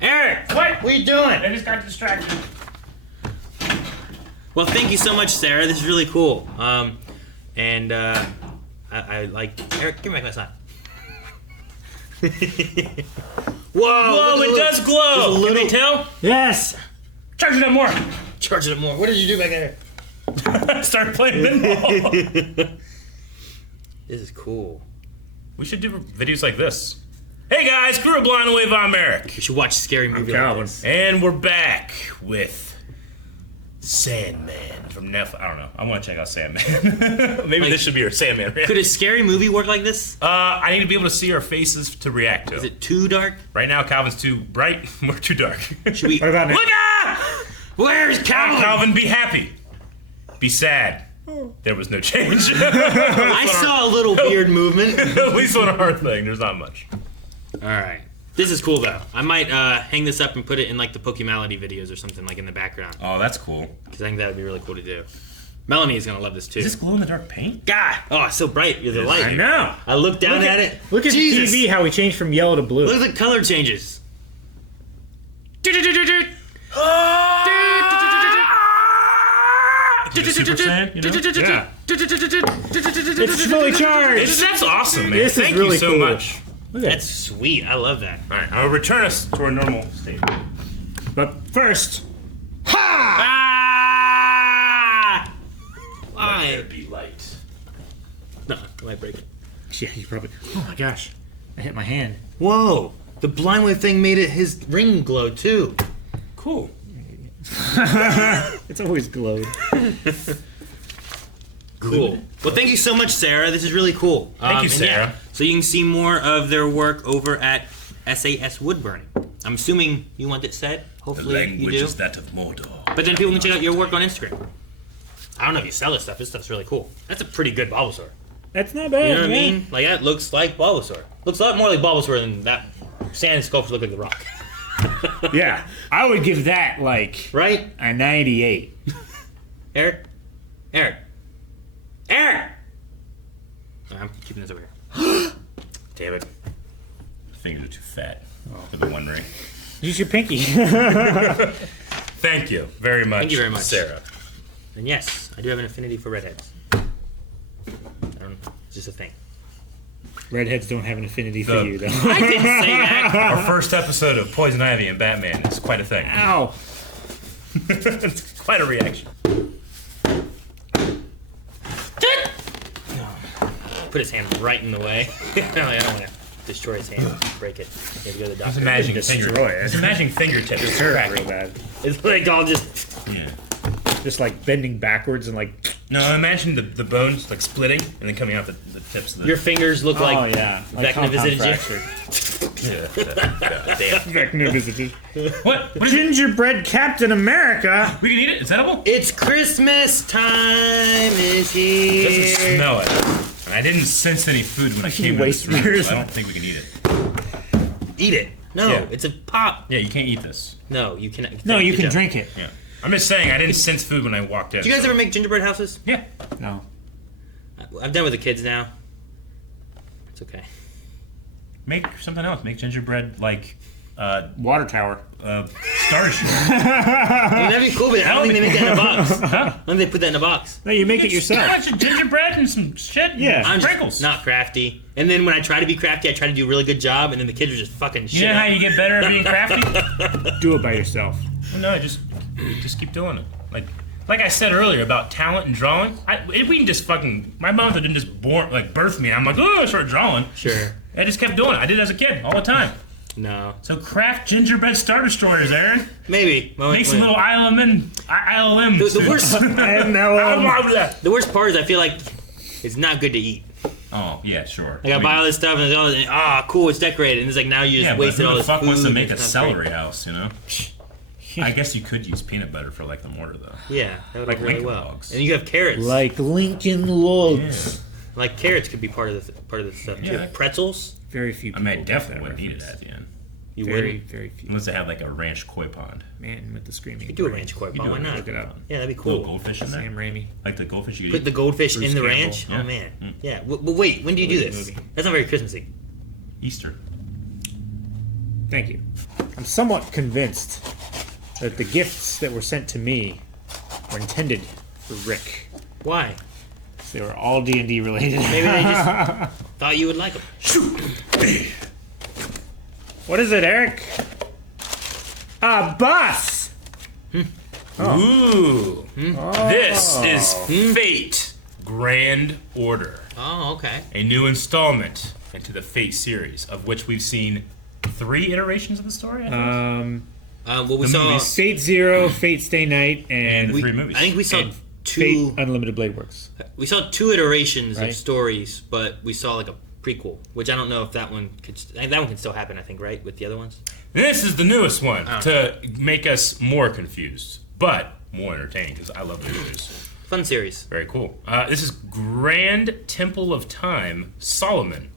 Eric! What are you doing? I just got distracted. Well, thank you so much, Sarah. This is really cool. I like... Eric, give me back my sign. Whoa, it does glow! Can they tell? Yes! Charge it up more! Charge it more. What did you do back there? Start playing pinball. This is cool. We should do videos like this. Hey guys, crew of Blind Wave, I'm Eric. You should watch a scary movie like Calvin. this. And we're back with Sandman from Netflix. I don't know. I want to check out Sandman. Maybe this should be our Sandman reaction. Could a scary movie work like this? I need to be able to see our faces to react to. Is it too dark? Right now, Calvin's too bright. We're too dark. Should we... What about Look it? out! Where's Calvin? Calvin, be happy. Be sad. There was no change. I saw a little weird movement. At least on our thing, there's not much. All right. This is cool, though. I might hang this up and put it in, like, the Pokemality videos or something, like, in the background. Oh, that's cool. Because I think that would be really cool to do. Melanie is going to love this, too. Is this glow-in-the-dark paint? God! Oh, it's so bright. You're the light. I know. I looked down at it. Look at Jesus. the TV, how we changed from yellow to blue. Look at the color changes. Super Saiyan, you know? Yeah. It's fully charged. That's awesome, man. This is Thank really you so cool. much. Look at That's sweet. I love that. All right, I'll return us to our normal state. But first, Ah! There Why? be light. No, I might break it. yeah, you probably. Oh my gosh, I hit my hand. Whoa! The blind wave thing made it his ring glow too. Cool. It's always glowed. Cool. Well, thank you so much, Sarah. This is really cool. Thank you, and Sarah. so you can see more of their work over at SAS Woodburning. I'm assuming you want it said. The Hopefully language you do. is that of Mordor. But then people can check out your work on Instagram. I don't know if you sell this stuff. This stuff's really cool. That's a pretty good Bulbasaur. That's not bad. You know what I yeah. mean? Like, that looks like Bulbasaur. Looks a lot more like Bulbasaur than that sand sculpture look like the Rock. Yeah, I would give that like Right? a 98. Eric? Eric? Eric! I'm keeping this over here. Damn it. Fingers are too fat. I've been wondering. Use your pinky. Thank you very much. Thank you very much. Sarah. And yes, I do have an affinity for redheads. It's just a thing. Redheads don't have an affinity for The- you, though. I didn't say that. Our first episode of Poison Ivy and Batman is quite a thing. Ow. It's quite a reaction. Put his hand right in the way. I don't want to destroy his hand, break it. You have to go to the doctor. Just imagining Destroy it. Just imagining fingertips. It's hurt real bad. It's like all just... Yeah. Just like bending backwards and like. No, imagine the bones like splitting and then coming out the tips of the. Your fingers look like... Oh yeah. Like Vecna compound visited you. fracture. Damn. Vecna visited. What? What is it? Gingerbread Captain America. We can eat it? Is that edible? It's Christmas time is It doesn't here. smell it. And I didn't sense any food when I came in this waste room, yours. so I don't think we can eat it. Eat it. No, Yeah. it's a pop. Yeah, you can't eat this. No, you cannot. No, you Good can job. drink it. Yeah. I'm just saying, I didn't sense food when I walked in. Do you guys so- ever make gingerbread houses? Yeah. No. I've done with the kids now. It's okay. Make something else. Make gingerbread like Water tower. Starship. That'd be cool, but I don't think they make that in a box. Huh? I don't think they put that in a box. No, you make it yourself. A bunch of gingerbread and some shit. Yeah. I'm Sprinkles. just not crafty. And then when I try to be crafty, I try to do a really good job, and then the kids are just fucking shit. You know how up. you get better at being crafty? Do it by yourself. Well, no, just keep doing it. Like I said earlier about talent and drawing. If we can just fucking, my mother didn't just birth me. I'm like, oh, I started drawing. Sure. I just kept doing it. I did it as a kid all the time. No. So craft gingerbread Star Destroyers, Aaron. Maybe. Make some little ILM. The worst, And now the worst part is I feel like it's not good to eat. Oh, yeah, sure. Like I buy all this stuff and it's all, cool, it's decorated. And it's like now you just wasted all who the this fuck food. wants to make a it's not celery great. house, you know? I guess you could use peanut butter for like the mortar, though. Yeah, that would Like work really Lincoln well. Logs. And you have carrots. Like Lincoln Logs. Like carrots could be part of the stuff too. Yeah. Pretzels. Very few I people. mean, I get definitely that would need it reference. at the end. You Very, wouldn't. very few. Unless they had like a ranch koi pond. Man with the screaming. You do a brain. ranch koi You pond. do Why it. not? Look it up. Yeah, that'd be Little cool. goldfish in there. Sam Raimi. Like the goldfish you Put the goldfish Bruce in the Campbell. ranch. Yeah. Oh man. Mm. Yeah. But wait, when do you do Movie, this? movie. That's not very Christmassy. Easter. Thank you. I'm somewhat convinced that the gifts that were sent to me were intended for Rick. Why? They were all D&D related. Maybe they just thought you would like them. What is it, Eric? A bus! Ooh. This is Fate Grand Order. Oh, okay. A new installment into the Fate series, of which we've seen 3 iterations of the story, I think. What we The saw. movies. Fate Zero, Fate Stay Night, and The 3 movies. I think we saw and two. Fate Unlimited Blade Works. We saw 2 iterations Right. of stories, but we saw like a prequel, which I don't know if that one could. That one can still happen, I think, right? With the other ones. This is the newest one Oh. to make us more confused, but more entertaining, because I love the movies. Fun series. Very cool. This is Grand Temple of Time, Solomon.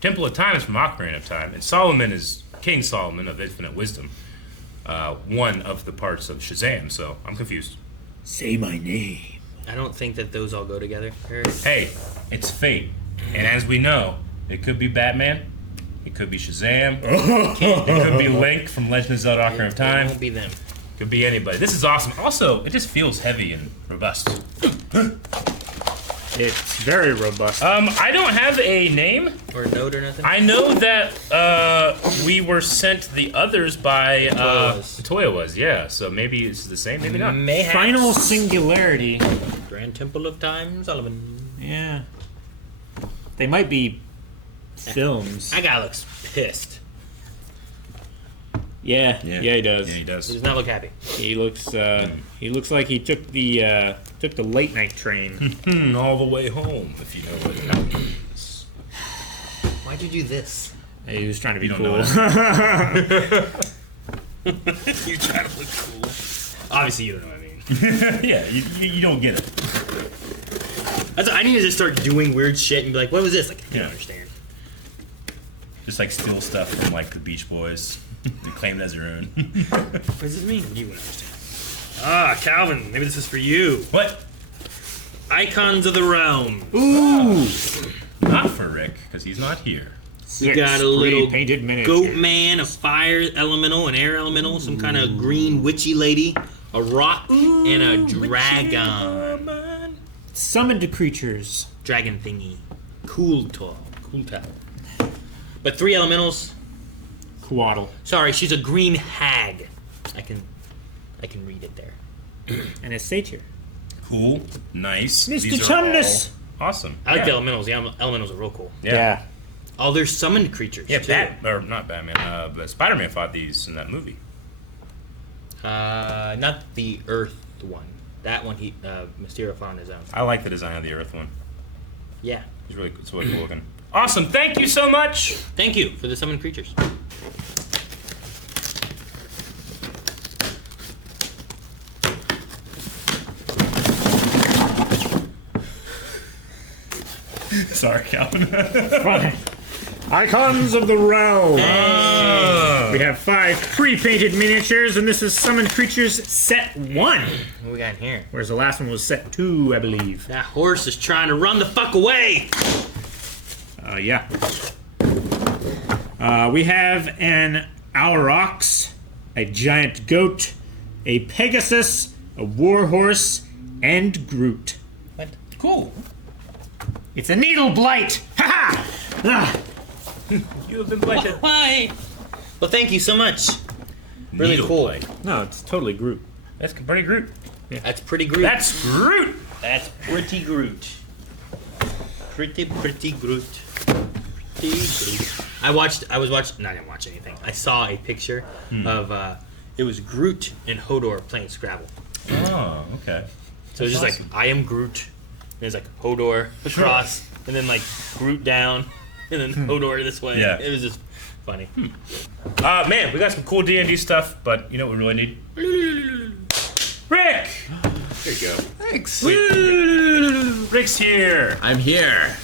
Temple of Time is from Ocarina of Time, and Solomon is King Solomon of Infinite Wisdom. One of the parts of Shazam, so I'm confused. Say my name. I don't think that those all go together. Hey, it's Fate, and as we know, it could be Batman, it could be Shazam, it could be Link from Legend of Zelda Ocarina of It Time, won't be them. could be anybody. This is awesome. Also, it just feels heavy and robust. It's very robust. I don't have a name. Or note or nothing. I know that we were sent the others by Toya was, yeah. So maybe it's the same, maybe not. Mayhaps. Final Singularity. Grand Temple of Time, Solomon. Yeah. They might be films. That guy looks pissed. Yeah, he does. Yeah, he He does. does not look happy. He looks like he took the late night train. All the way home, if you know what that means. Why'd you do this? He was trying to be You don't cool. know You trying to look cool. Obviously, you don't know what I mean. Yeah, you don't get it. I need to just start doing weird shit and be like, what was this? Like, I don't understand. Just like steal stuff from like the Beach Boys to claim it as your own. What does this mean? You wouldn't understand. Ah, Calvin, maybe this is for you. What? Icons of the Realm. Ooh, Not for Rick, because he's not here. You got a little painted miniature. goat man, a fire elemental, an air elemental, some kind of green witchy lady, a rock, and a dragon. Summoned creatures. Dragon thingy. Cool tall. But 3 elementals. Quaddle. Sorry, she's a green hag. I can read it there. And a satyr. Cool. Nice. Mr. These are Chumness. all awesome. I like the elementals. The elementals are real cool. Yeah. Oh, they're summoned creatures. Yeah, too. not Batman, but Spider-Man fought these in that movie. Not the Earth one. That one he Mysterio fought on his own. I like the design of the Earth one. Yeah. It's really cool looking. Awesome. Thank you so much. Thank you for the summoned creatures. Sorry, Calvin. Fine. Icons of the Realm. We have 5 pre-painted miniatures, and this is Summoned Creatures Set 1. What we got here? Whereas the last one was Set 2, I believe. That horse is trying to run the fuck away. Yeah. We have an Aurochs, a giant goat, a Pegasus, a warhorse, and Groot. What? Cool. It's a needle blight! Ha ha! You have been blighted. Why? Well, thank you so much. Really Needle cool. blight. No, it's totally Groot. That's pretty Groot. That's pretty Groot. That's Groot. That's pretty Groot. Pretty Groot. Pretty Groot. I didn't watch anything. I saw a picture of, it was Groot and Hodor playing Scrabble. Oh, okay. So it's just like, I am Groot. There's like Hodor across. and then like Groot down, and then Hodor this way. Yeah. It was just funny. Man, we got some cool D&D stuff, but you know what we really need? Rick! There you go. Thanks. Rick's here. I'm here.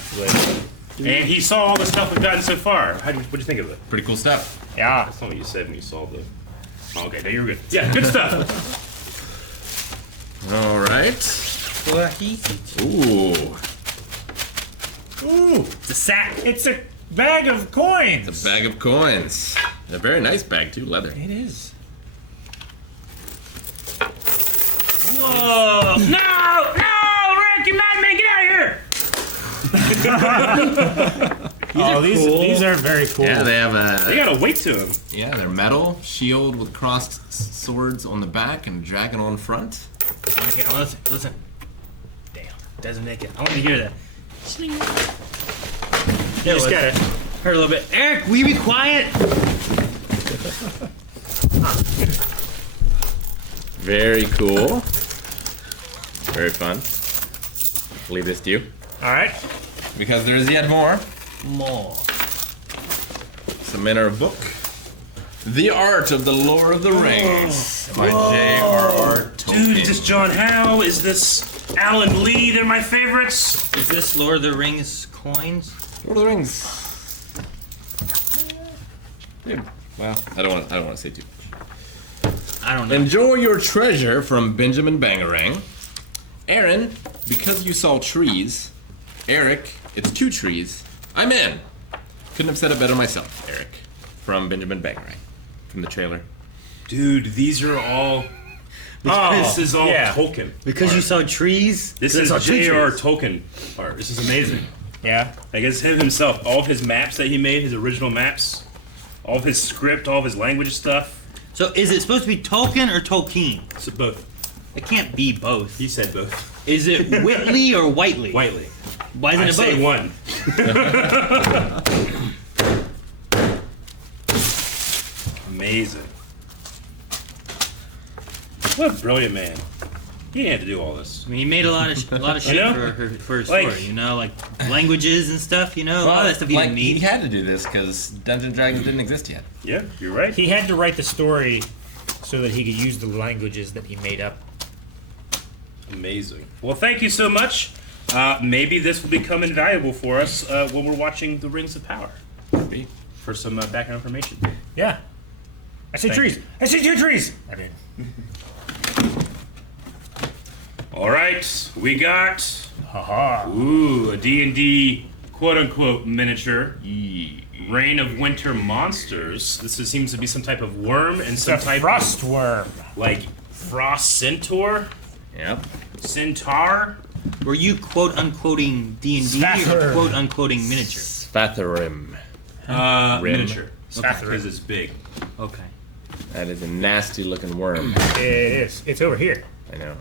And he saw all the stuff we've gotten so far. What'd you think of it? Pretty cool stuff. Yeah. That's not what you said when you saw the... Oh, okay, no, you were good. Yeah, good stuff. All right. Ooh. Ooh, The sack. it's a bag of coins. A bag of coins. A very nice bag too, leather. It is. Whoa! No! Rick, you madman, get out of here! These are very cool. Yeah, they have They a. got a weight to them. Yeah, they're metal shield with crossed swords on the back and a dragon on front. Okay, listen. Damn, doesn't make it. I want to hear that. You just gotta hurt a little bit. Eric, will you be quiet? Very cool. Very fun. Leave this to you. All right. Because there's yet more. More. Some manner of book. The Art of the Lord of the Rings by J.R.R. Tolkien. Dude, is this John Howe? Is this Alan Lee? They're my favorites. Is this Lord of the Rings coins? Lord of the Rings. Dude, well, I don't want to say too much. I don't know. Enjoy your treasure from Benjamin Bangarang. Aaron, because you saw trees. Eric, it's 2 trees. I'm in. Couldn't have said it better myself, Eric. From Benjamin Bangarang. From the trailer. Dude, these are all... this is all Tolkien. Because you saw trees? This is J.R.R. Tolkien art. This is amazing. Yeah. I guess him himself, all of his maps that he made, his original maps, all of his script, all of his language stuff. So is it supposed to be Tolkien or Tolkien? So both. It can't be both. He said both. Is it Whitley or Whiteley? Whiteley. Why isn't I it say both? one. Amazing. What a brilliant man. He didn't have to do all this. I mean, he made a lot of shit know? for his Like- story, you know, like languages and stuff, you know, a lot of that stuff he didn't he need. had to do this because Dungeons & Dragons didn't exist yet. Yeah, you're right. He had to write the story so that he could use the languages that he made up. Amazing. Well, thank you so much. Maybe this will become invaluable for us when we're watching The Rings of Power. Maybe. For some background information. Yeah. I see Thank trees. you. I see 2 trees. I mean, All right, we got haha. a D&D quote-unquote miniature. Reign of Winter monsters. Seems to be some type of worm and some The type frost worm. of like frost centaur, Yep. centaur. Were you quote unquoting D&D or Spatter. quote unquoting miniature? Spatharim. Miniature. Spatter. Because it's big. Okay. That is a nasty looking worm. It is. It's over here. I know.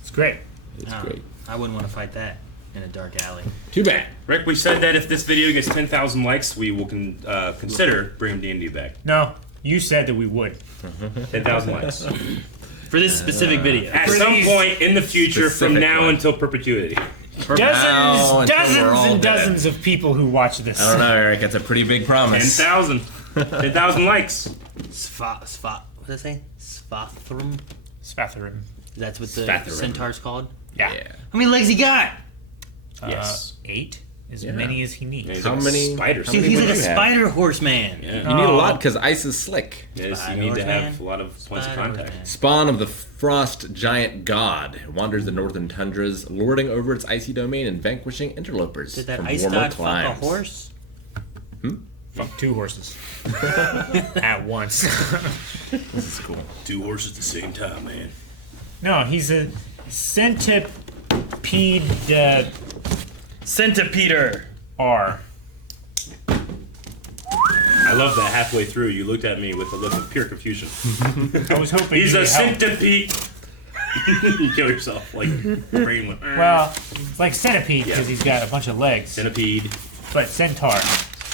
It's great. It's Oh, great. I wouldn't want to fight that in a dark alley. Too bad. Rick, we said that if this video gets 10,000 likes, we will consider bringing D&D back. No, you said that we would. 10,000 likes. For this specific video. At For some these point in the future, from specific now one. until perpetuity. Now, until we're Dozens all and dead. dozens of people who watch this. I don't know, Eric. That's a pretty big promise. 10,000. 10,000 likes. What did I say? Sphathrum? Spatharim. That's what the Spatharim. centaur's called? Yeah. Yeah. How many legs he got? Yes. 8. As Yeah. many as he Yeah, needs. he's How like a many- spider. how Dude, many he's would like a you have? spider horseman. Yeah. You need a Oh. lot because ice is slick. Yes, you Spider need to have Horseman. a lot of points of Spider contact. Horseman. Spawn of the frost giant god wanders the northern tundras, lording over its icy domain and vanquishing interlopers Did that from ice warmer god fuck a climes. horse? Fuck 2 horses. At once. This is cool. 2 horses at the same time, man. No, he's a centipede Centipeter. R. I love that halfway through you looked at me with a look of pure confusion. I was hoping He's you a would help. centipede. You kill yourself. Like, brain went. Well, it's like centipede because Yeah. he's got a bunch of legs. Centipede. But centaur.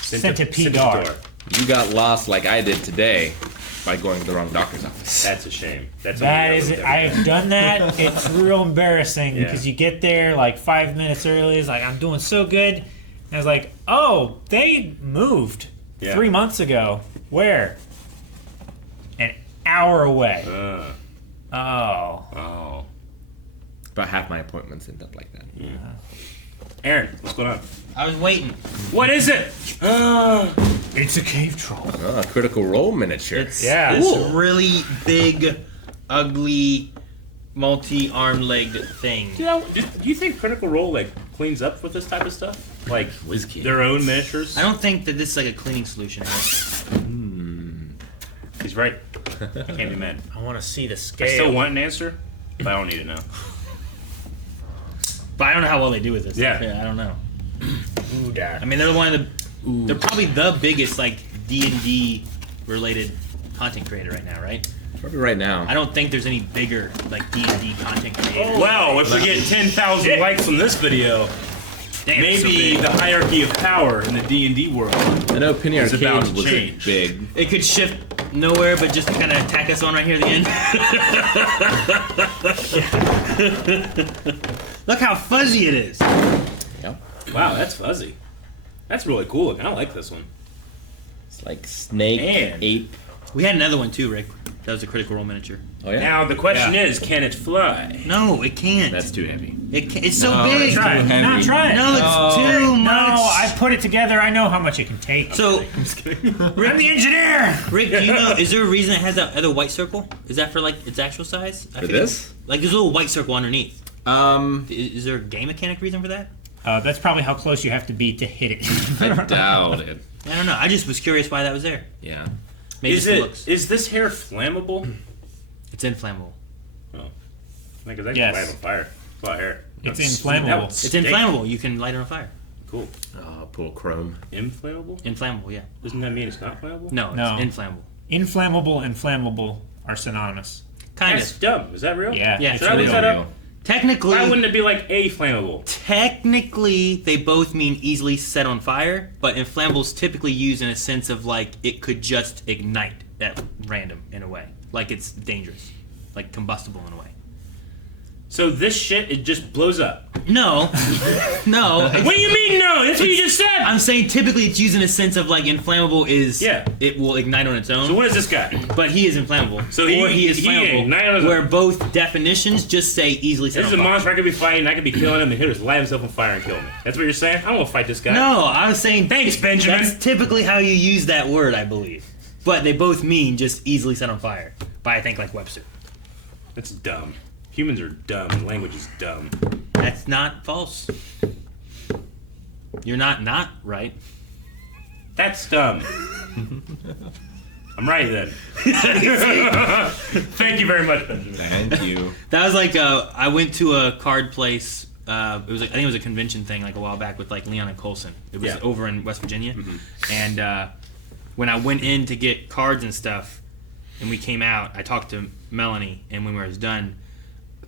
Centipede R. Centaur. You got lost like I did today. by going to the wrong doctor's office. That's a shame. That's That is, I've done that. It's real embarrassing Yeah. because you get there like 5 minutes early. It's like, I'm doing so good. And I was like, oh, they moved 3 months ago. Where? An hour away. Oh. About half my appointments end up like that. Aaron, what's going on? I was waiting. What is it? It's a cave troll. Oh, a Critical Role miniature. It's Yeah. really big, ugly, multi-arm-legged thing. Do you think Critical Role like cleans up with this type of stuff? Like their own miniatures? I don't think that this is like a cleaning solution. He's right. I can't be mad. I want to see the I scale. still want an answer, but I don't need it now. But I don't know how well they do with this. Yeah. I don't know. Udaak. I mean, they're one of the. They're probably the biggest like D&D related content creator right now, right? Probably right now. I don't think there's any bigger like D&D content creator. Well, if we get 10,000 likes on this video, maybe the hierarchy of power in the D&D world. I know Penny It's about Arcade to was change. big. It could shift nowhere, but just to kind of attack us on right here at the end. Look how fuzzy it is. Yep. Wow, that's fuzzy. That's really cool looking. I like this one. It's like snake, Man. ape. We had another one too, Rick. That was a Critical Role miniature. Oh yeah. Now the question is, can it fly? No, it can't. That's too heavy. It's so big. Try it. heavy. Not try it. No, it's too much. No, I put it together. I know how much it can take. So, I'm the engineer. Rick, do you know? Is there a reason it has that other white circle? Is that for like its actual size? For this? Like there's a little white circle underneath. Is there a game mechanic reason for that? That's probably how close you have to be to hit it. I doubt it. I don't know. I just was curious why that was there. Yeah. Maybe Is it's the it? looks. Is this hair flammable? It's inflammable. Because I can Yes. light on fire. It's a lot of hair. It's That inflammable. would It's stink. inflammable. You can light it on fire. Cool. Pull chrome. Inflammable? Inflammable, yeah. Doesn't that mean it's not flammable? No, it's No. inflammable. Inflammable and flammable are synonymous. Kind That's of. dumb. Is that real? Yeah. Yeah. it's Should I look real. that up? Technically, Why wouldn't it be like a flammable? technically, they both mean easily set on fire, but inflammable is typically used in a sense of like it could just ignite at random in a way. Like it's dangerous. Like combustible in a way. So this shit, it just blows up. No. No. What do you mean no? That's what you just said. I'm saying typically it's used in a sense of like inflammable is it will ignite on its own. So what is this guy? But he is inflammable. So or he is flammable. ignited on his where own. both definitions just say easily set This is on a fire. monster I could be fighting. I could be killing him, and he'll just light himself on fire and kill me. That's what you're saying? I don't want to fight this guy. No, I was saying Thanks, Benjamin. That's typically how you use that word, I believe. But they both mean just easily set on fire. By I think like Webster. That's dumb. Humans are dumb, and language is dumb. That's not false. You're not right. That's dumb. I'm right then. Thank you very much, Benjamin. Thank you. That was like I went to a card place. It was like, I think it was a convention thing like a while back with like Leon and Colson. It was over in West Virginia, and when I went in to get cards and stuff, and we came out, I talked to Melanie, and when we were done,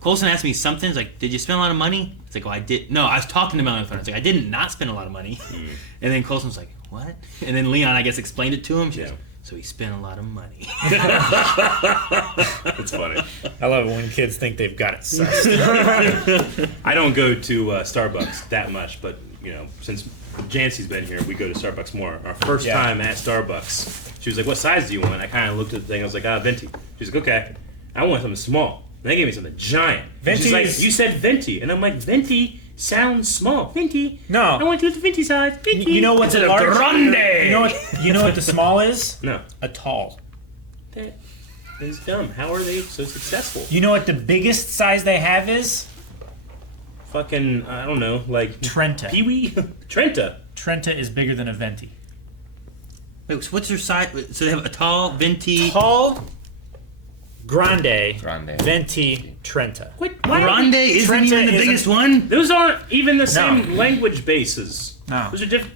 Colson asked me something. He's like, "Did you spend a lot of money?" It's like, "Well, I did." No, I was talking to Melanie on the phone. It's like, "I did not spend a lot of money." And then Colson was like, "What?" And then Leon, I guess, explained it to him. She goes, so he spent a lot of money. It's funny. I love it when kids think they've got it sussed. I don't go to Starbucks that much, but you know, since Jancy's been here, we go to Starbucks more. Our first time at Starbucks, she was like, "What size do you want?" I kind of looked at the thing. I was like, venti." She's like, "Okay, I want something small." And they gave me something giant. Venti She's like, is- "You said venti," and I'm like, "Venti sounds small. Venti. No. I want to do the venti size. Venti." You know what's a large? grande. You know what the small is? No, A tall. that is dumb. How are they so successful? You know what the biggest size they have is? Fucking, I don't know, like Trenta. Pee-wee? Trenta. Trenta is bigger than a venti. Wait, so what's their size? So they have a tall, venti. Tall, grande, Grande. venti, Trenta. What? Grande isn't Trenta even the is a- biggest one? Those aren't even the same language bases. No. Those are different.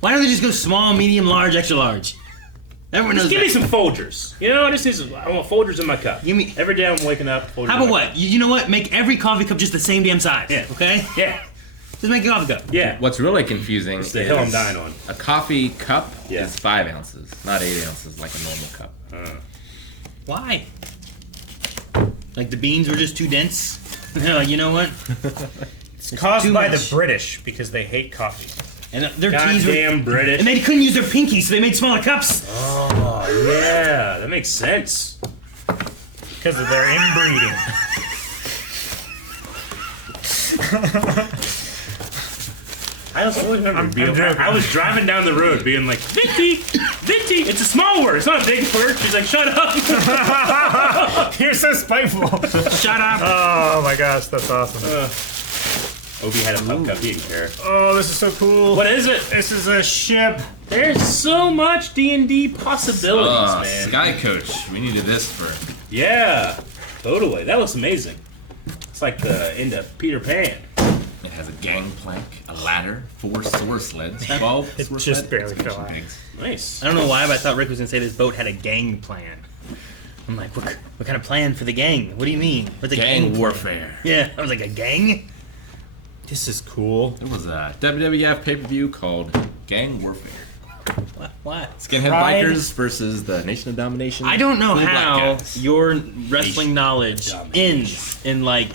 Why don't they just go small, medium, large, extra large? Everyone knows Just give me that. some Folgers. You know, I just need some. I want Folgers in my cup. Give me- Every day I'm waking up. Folgers How in about my what? cup. You know what? Make every coffee cup just the same damn size. Yeah. Okay? Yeah. Just make a coffee cup. Yeah. What's really confusing It's the is hill I'm dying on. a coffee cup Yeah. is 5 ounces, not 8 ounces like a normal cup. Why? Like the beans were just too dense? No, you know what? It's caused too by much. the British because they hate coffee. And their teas were... Goddamn British. And they couldn't use their pinkies, so they made smaller cups. Oh, yeah. That makes sense. Because of their inbreeding. I also always remember I'm being... joking. I was driving down the road being like, Venti! Venti! It's a small word. It's not a big word. She's like, shut up. You're so spiteful. Shut up. Oh my gosh, that's awesome. Obi had a pup cup. He didn't care. Oh, this is so cool. What is it? This is a ship. There's so much D&D possibilities, man. Sky Coach. We needed this for. Yeah, totally. That looks amazing. It's like the end of Peter Pan. It has a gangplank, a ladder, 4 sword sleds, 12 It sword just sleds, barely fishing fell out. pigs. Nice. I don't know why, but I thought Rick was going to say this boat had a gang plan. I'm like, what kind of plan for the gang? What do you mean? What's a Gang plan? warfare. Yeah, I was like, a gang? This is cool. There was a WWF pay-per-view called Gang Warfare. What? Skinhead Pride. Bikers versus the Nation of Domination. I don't know Cool black how guys. your wrestling knowledge Domination. ends in like,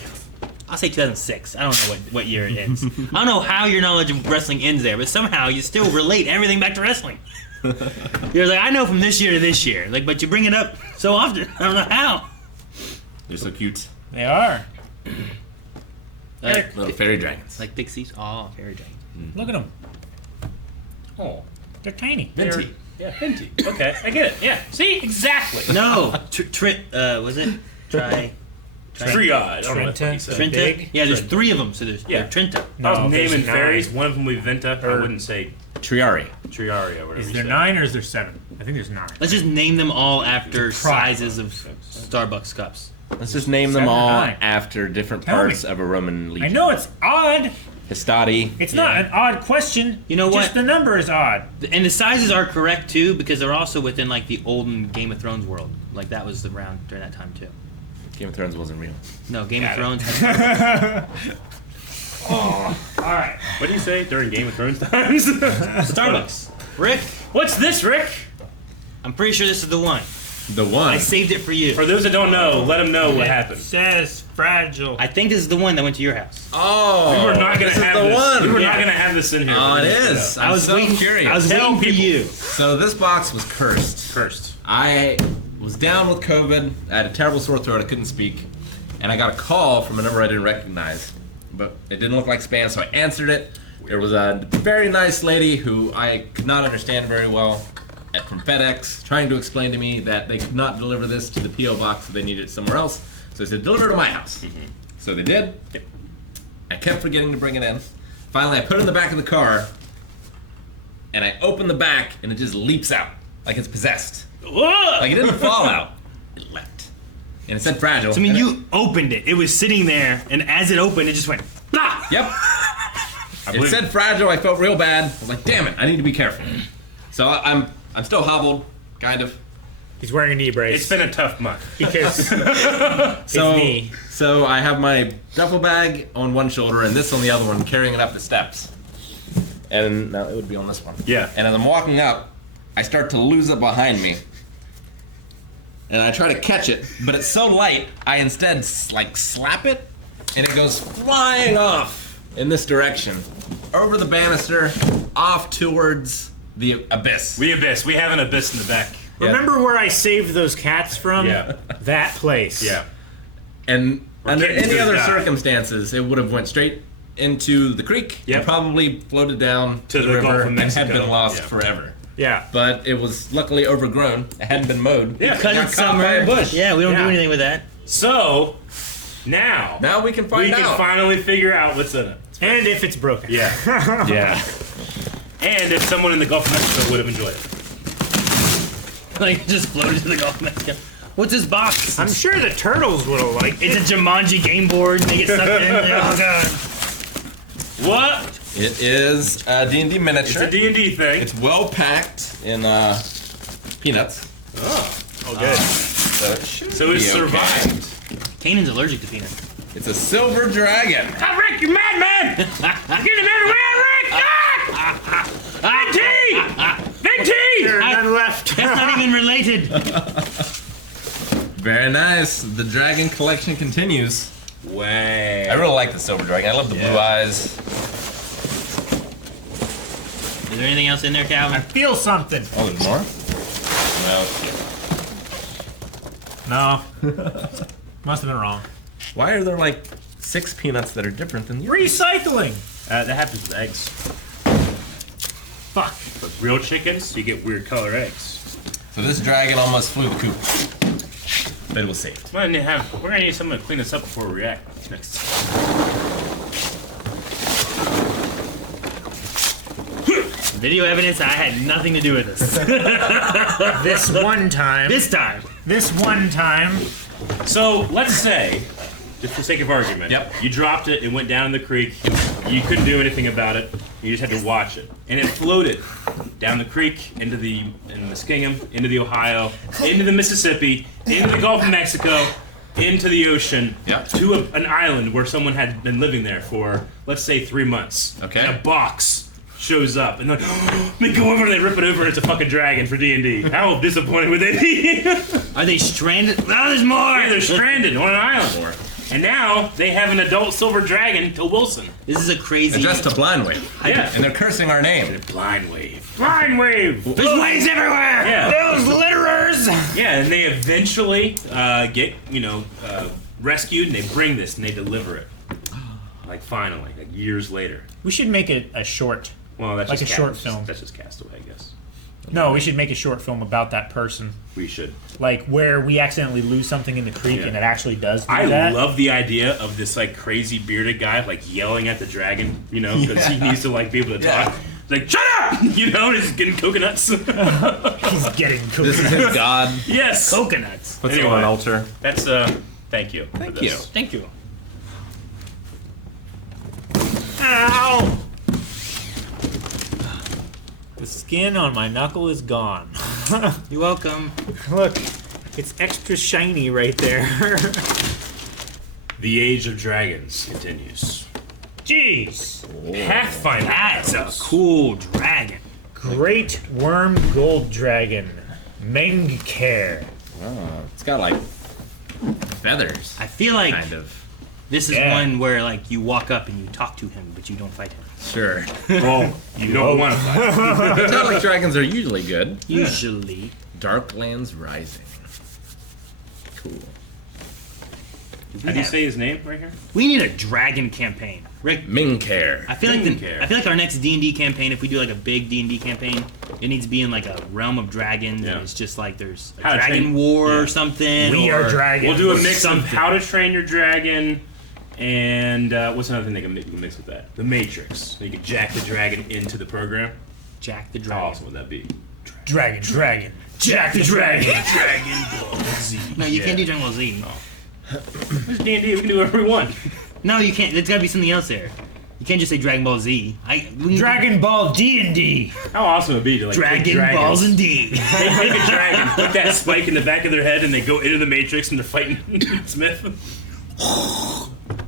I'll say 2006. I don't know what year it ends. I don't know how your knowledge of wrestling ends there, but somehow you still relate everything back to wrestling. You're like, I know from this year to this year, like, but you bring it up so often. I don't know how. They're so cute. They are. Like, Little fairy dragons. like Pixies. Oh, fairy dragon. Look at them. Oh, They're tiny. Venti. Yeah, Venti. Okay, I get it. Yeah. See? Exactly. No, was it? Triad. I don't know what Trenta. he said. Trenta? Big? Yeah, there's 3 of them, so there's Yeah. Trenta. I was No, naming there's fairies. 9. One of them we Venta. I wouldn't say Triari. Triaria or whatever. Is you there said. 9 or is there 7? I think there's 9. Let's just name them all after Pride. sizes of Starbucks cups. Let's just name them 7 or all 9. after different Tell parts me. of a Roman legion. I know it's odd. Histati. It's not an odd question. You know Just what? the number is odd. And the sizes are correct too, because they're also within like the olden Game of Thrones world. Like that was around during that time too. Game of Thrones wasn't real. No, Game of Thrones. All right. What do you say during Game of Thrones times? Starbucks. Rick, What's this, Rick? I'm pretty sure this is the one. The one. I saved it for you. For those that don't know, let them know what happened. Says fragile. I think this is the one that went to your house. Oh, We were not going this to is have the this. one. We were Yeah. not going to have this in here. Oh, it is. I was so waiting. curious. I was Tell waiting for people. you. So this box was cursed. First. I was down with COVID. I had a terrible sore throat. I couldn't speak. And I got a call from a number I didn't recognize. But it didn't look like spam, so I answered it. There was a very nice lady who I could not understand very well from FedEx trying to explain to me that they could not deliver this to the P.O. box, so they needed it somewhere else. So they said, deliver it to my house. So they did. I kept forgetting to bring it in. Finally, I put it in the back of the car, and I open the back, and it just leaps out like it's possessed. Whoa! Like it didn't fall out, it leapt. And it said fragile. So, I mean, and you opened it. It was sitting there, and as it opened, it just went. Blah! Yep. It believe said fragile. I felt real bad. I was like, damn it, I need to be careful. So I'm still hobbled, kind of. He's wearing a knee brace. It's been a tough month. because So, knee. so I have my duffel bag on one shoulder and this on the other one, carrying it up the steps. And now it would be on this one. Yeah. And as I'm walking up, I start to lose it behind me. And I try to catch it, but it's so light, I instead like slap it, and it goes flying off in this direction, over the banister, off towards the abyss. We abyss. We have an abyss in the back. Yeah. Remember where I saved those cats from? Yeah. That place. Yeah. And under kittens any gonna other die. circumstances, it would have went straight into the creek Yep. and probably floated down To the river Gulf of and had Mexico. been lost Yeah. forever. Yeah. But it was luckily overgrown. It hadn't been mowed. Yeah. Because Got it's caught by a summer. bush. Yeah, we don't do Yeah. anything with that. So, now Now we can find we out. can finally figure out what's in it. And if it's broken. Yeah. Yeah. And if someone in the Gulf of Mexico would have enjoyed it. Like, it just floated to the Gulf of Mexico. What's this box? I'm sure the turtles would have liked it. It's a Jumanji game board. They get sucked in. Oh, God. What? It is a D&D miniature. It's a D&D thing. It's well packed in peanuts. Oh, good. So it should So it be survived. Kanan's allergic to peanuts. It's a silver dragon. Ah, Rick, you madman! Get him everywhere, Rick! Ah! Venti! Venti! There are none left. That's not even related. Very nice. The dragon collection continues. Way. I really like the silver dragon. I love the blue eyes. Is there anything else in there, I Calvin? feel something. Oh, there's more? No. No. Must have been wrong. Why are there like 6 peanuts that are different than the Recycling. That happens with eggs. Fuck. But real chickens, you get weird color eggs. So this dragon almost flew the coop. But it was saved. We're gonna need someone to clean this up before we react next. Video evidence, I had nothing to do with this. This one time. This one time. So let's say, just for sake of argument, you dropped it, it went down in the creek, you couldn't do anything about it, you just had to watch it. And it floated down the creek, into the Muskingum, into the Ohio, into the Mississippi, into the Gulf of Mexico, into the ocean, to an island where someone had been living there for, let's say, 3 months. Okay. And a box shows up, and they go over and they rip it over, and it's a fucking dragon for D&D. How disappointed would they be? Are they stranded? Oh, there's more! Yeah, they're stranded on an island. And now they have an adult silver dragon to Wilson. This is a crazy... Addressed to Blind Wave. Yeah. And they're cursing our name. Blind Wave. Blind Wave! There's waves everywhere! Yeah. Those litterers! Yeah, and they eventually get, rescued, and they bring this, and they deliver it. Like, finally, like years later. We should make it a short. Well, that's Like just a short film. That's just Castaway, I guess. No, we should make a short film about that person. We should. Like where we accidentally lose something in the creek and it actually does do I that. love the idea of this like crazy bearded guy like yelling at the dragon, because he needs to like be able to talk. It's like, shut up! And he's getting coconuts. He's getting cooked. This is his god. Yes! Coconuts. Puts it on an altar. That's, thank you. Thank you. Thank you. Ow! The skin on my knuckle is gone. You're welcome. Look, it's extra shiny right there. The Age of Dragons continues. Jeez. Pathfinder. That's a cool dragon. Great Worm Gold Dragon. Mengkare. Oh, it's got like feathers. I feel like Kind of. this is Yeah. one where like you walk up and you talk to him, but you don't fight him. Sure. Well, you don't want to fight. Metallic dragons are usually good. Usually. Darklands Rising. Cool. How do you say his name right here? We need a dragon campaign. Rick, Mengkare. I feel like Mengkare. I feel like our next D&D campaign, if we do like a big D&D campaign, it needs to be in like a realm of dragons, Yeah. and it's just like there's a How to dragon train- war yeah. or something. We or are dragons. We'll do a or mix something. of How to Train Your Dragon and what's another thing they can mix with that? The Matrix. So you can jack the dragon into the program. Jack the How Dragon. awesome would that be? Dragon. Jack the Dragon. Dragon Ball Z. No, you can't do Dragon Ball Z. It's D&D. We can do whatever we want. No, you can't. There's got to be something else there. You can't just say Dragon Ball Z. Dragon Ball D&D. How awesome would it be to like take Dragon dragons, Balls and D. They take a dragon, put that spike in the back of their head, and they go into the Matrix and they're fighting Smith.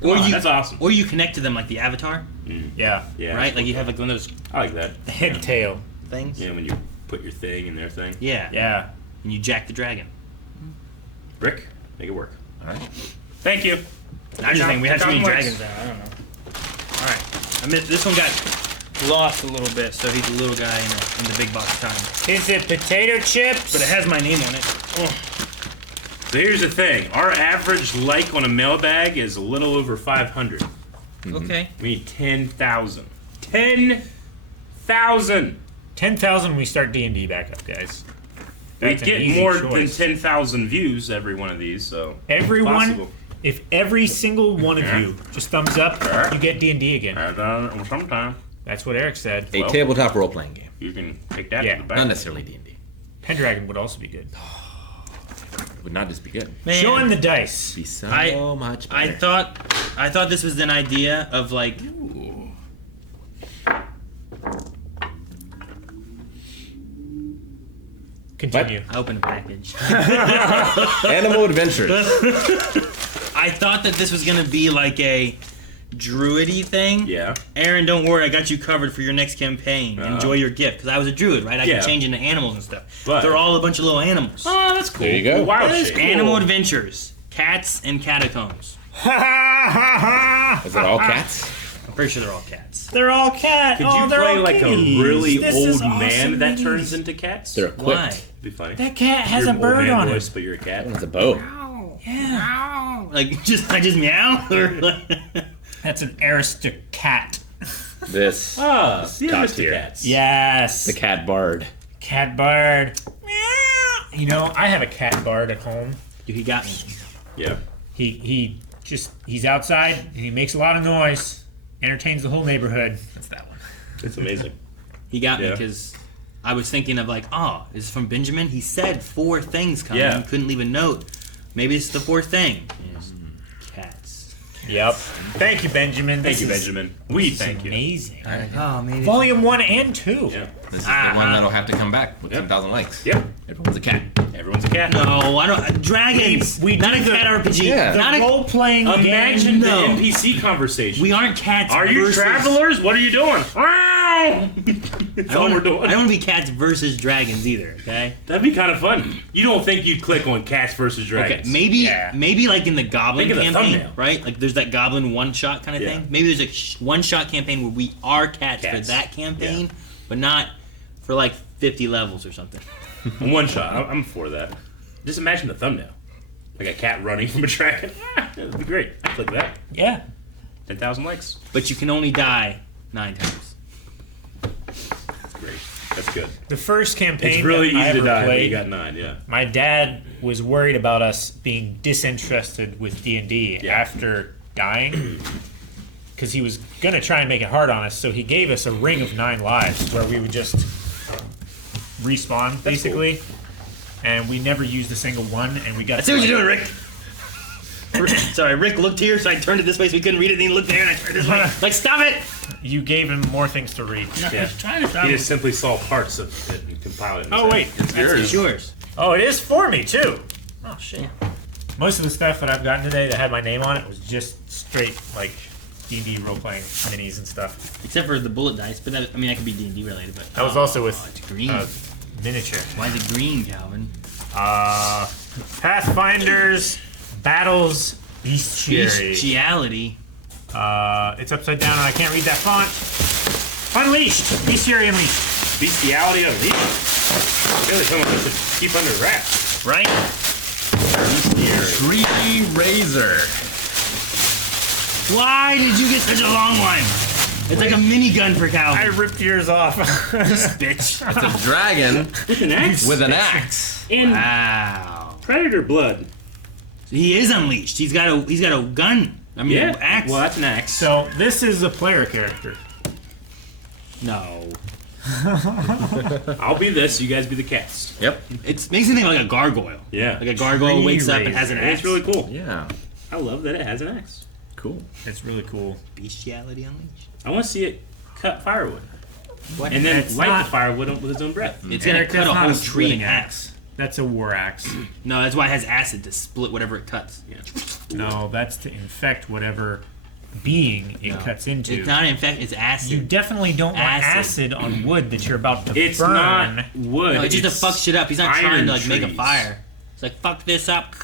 That's awesome. Or you connect to them like the Avatar, Yeah. Yeah, right? Like you have like one of those I like that. Head tail. things. Yeah, when you put your thing in their thing. Yeah. Yeah. And you jack the dragon. Rick, make it work. All right. Thank you. I just think we have too many Catacombs. dragons now. I don't know. All right. I mean, this one got lost a little bit, so he's a little guy in the big box time. Is it potato chips? But it has my name on it. So here's the thing. Our average like on a mailbag is a little over 500. Okay. We need 10,000. 10,000! 10,000 we start D&D back up, guys. We That's an get easy more than choice. 10,000 views every one of these, so... Everyone, possible. if every single one of you just thumbs up, you get D&D again. Sometime That's what Eric said. A tabletop role-playing game. you can take that Yeah. to the bank. Not necessarily D&D. Pendragon would also be good. It would not just be good. Man, Showing the dice. Be so I- much I better. thought this was an idea of like Continue. I opened a package. Animal Adventures. I thought that this was gonna be like a druidy thing. Yeah. Aaron, don't worry, I got you covered for your next campaign. Enjoy your gift, because I was a druid, right? I Yeah. can change into animals and stuff. But- They're all a bunch of little animals. Oh, that's cool. There you go. Wild There's shape. Animal adventures, cats and catacombs. Is it all cats? I'm pretty sure they're all cats. They're all cat. Could oh, you they're play all like kitties. a really This old is man awesome, that ladies. turns into cats? They're equipped. Why? It'd be funny. That cat has Your a old bird man on voice, it. but you're a cat. It's a bow. Yeah. Like just meow? Or like... That's an aristocat. This. Ah, the Top Aristocats. tier. Yes. The cat bard. Cat bard. Meow. You know, I have a cat bard at home. Dude, he got me. Yeah. He's outside and he makes a lot of noise, entertains the whole neighborhood. That's that one. It's amazing. He got me Yeah. because I was thinking of like, oh, this is from Benjamin. He said 4 things coming. Yeah. He couldn't leave a note. Maybe it's the 4th thing. Cats. Yep. Thank you, Benjamin. Thank you, Benjamin. We thank you. Amazing. Oh, maybe. Volume 1 and 2. Yeah. This is the one that'll have to come back with Yep. 10,000 likes. Yep. Everyone's a cat. Everyone's a cat. No, I don't. Dragons. We not do a the- cat RPG. Yeah. Not a. Role-playing Imagine game. No. the NPC conversation. We aren't cats. Are you versus, travelers? What are you doing? That's all we're doing. I don't want to be cats versus dragons either. Okay. That'd be kind of fun. You don't think you'd click on cats versus Okay. dragons? Maybe like in the Goblin Think of the campaign, thumbnail. right? Like there's that Goblin one-shot kind of Yeah. thing. Maybe there's a one-shot campaign where we are cats for Cats. that campaign, but not for like 50 levels or something. One shot. I'm for that. Just imagine the thumbnail. Like a cat running from a dragon. That'd be great. I'd click that. Yeah. 10,000 likes. But you can only die 9 times. That's great. That's good. The first campaign It's really that I easy to ever die, but played, you got 9, yeah. my dad was worried about us being disinterested with D&D Yeah. after dying because he was going to try and make it hard on us, so he gave us a ring of 9 lives where we would just respawn, basically. And we never used a single one, and we got I see what you're doing, Rick. Sorry, Rick looked here, so I turned it this way so we couldn't read it, and he looked there, and I turned this way. Like, stop it! You gave him more things to read. Yeah. Trying to He just simply saw parts of it and compiled it. in his Oh, head. wait. It's yours. Oh, it is for me, too. Oh, shit. Most of the stuff that I've gotten today that had my name on it was just straight, like, D&D role-playing minis and stuff. Except for the bullet dice, but that, I mean, that could be D&D related, but... That was also with it's green. miniature. Why is it green, Calvin? Pathfinders, Battles, Bestiary. Bestiality. It's upside down and I can't read that font. Unleashed! Bestiary Unleashed. Bestiality Unleashed. Really someone to keep under wraps. Right? Treerazer. Why did you get such a long one? It's like a minigun for I Calvin. ripped yours off. Bitch. It's a dragon With an axe? with an axe. In Wow. predator blood. He is unleashed. He's got a gun. I mean, Yeah. an axe. Well, that's an axe. So this is a player character. No. I'll be this, you guys be the cats. Yep. It makes me think like a gargoyle. Yeah. Like a gargoyle wakes up and has an And axe. it's really cool. Yeah. I love that it has an axe. Cool. It's really cool. Bestiality unleashed. I want to see it cut firewood. What? And then That's light not- the firewood with his own breath. It's gonna Eric, cut that's a not whole a tree in splitting half. axe. That's a war axe. No, that's why it has acid to split whatever it cuts. Yeah. No, that's to infect whatever being it cuts into. It's not infect. It's acid. You definitely don't want Acid. acid on wood that you're about to It's burn. not wood. No, it's just to fuck shit up. He's not trying iron to like make a trees. fire. It's like fuck this up.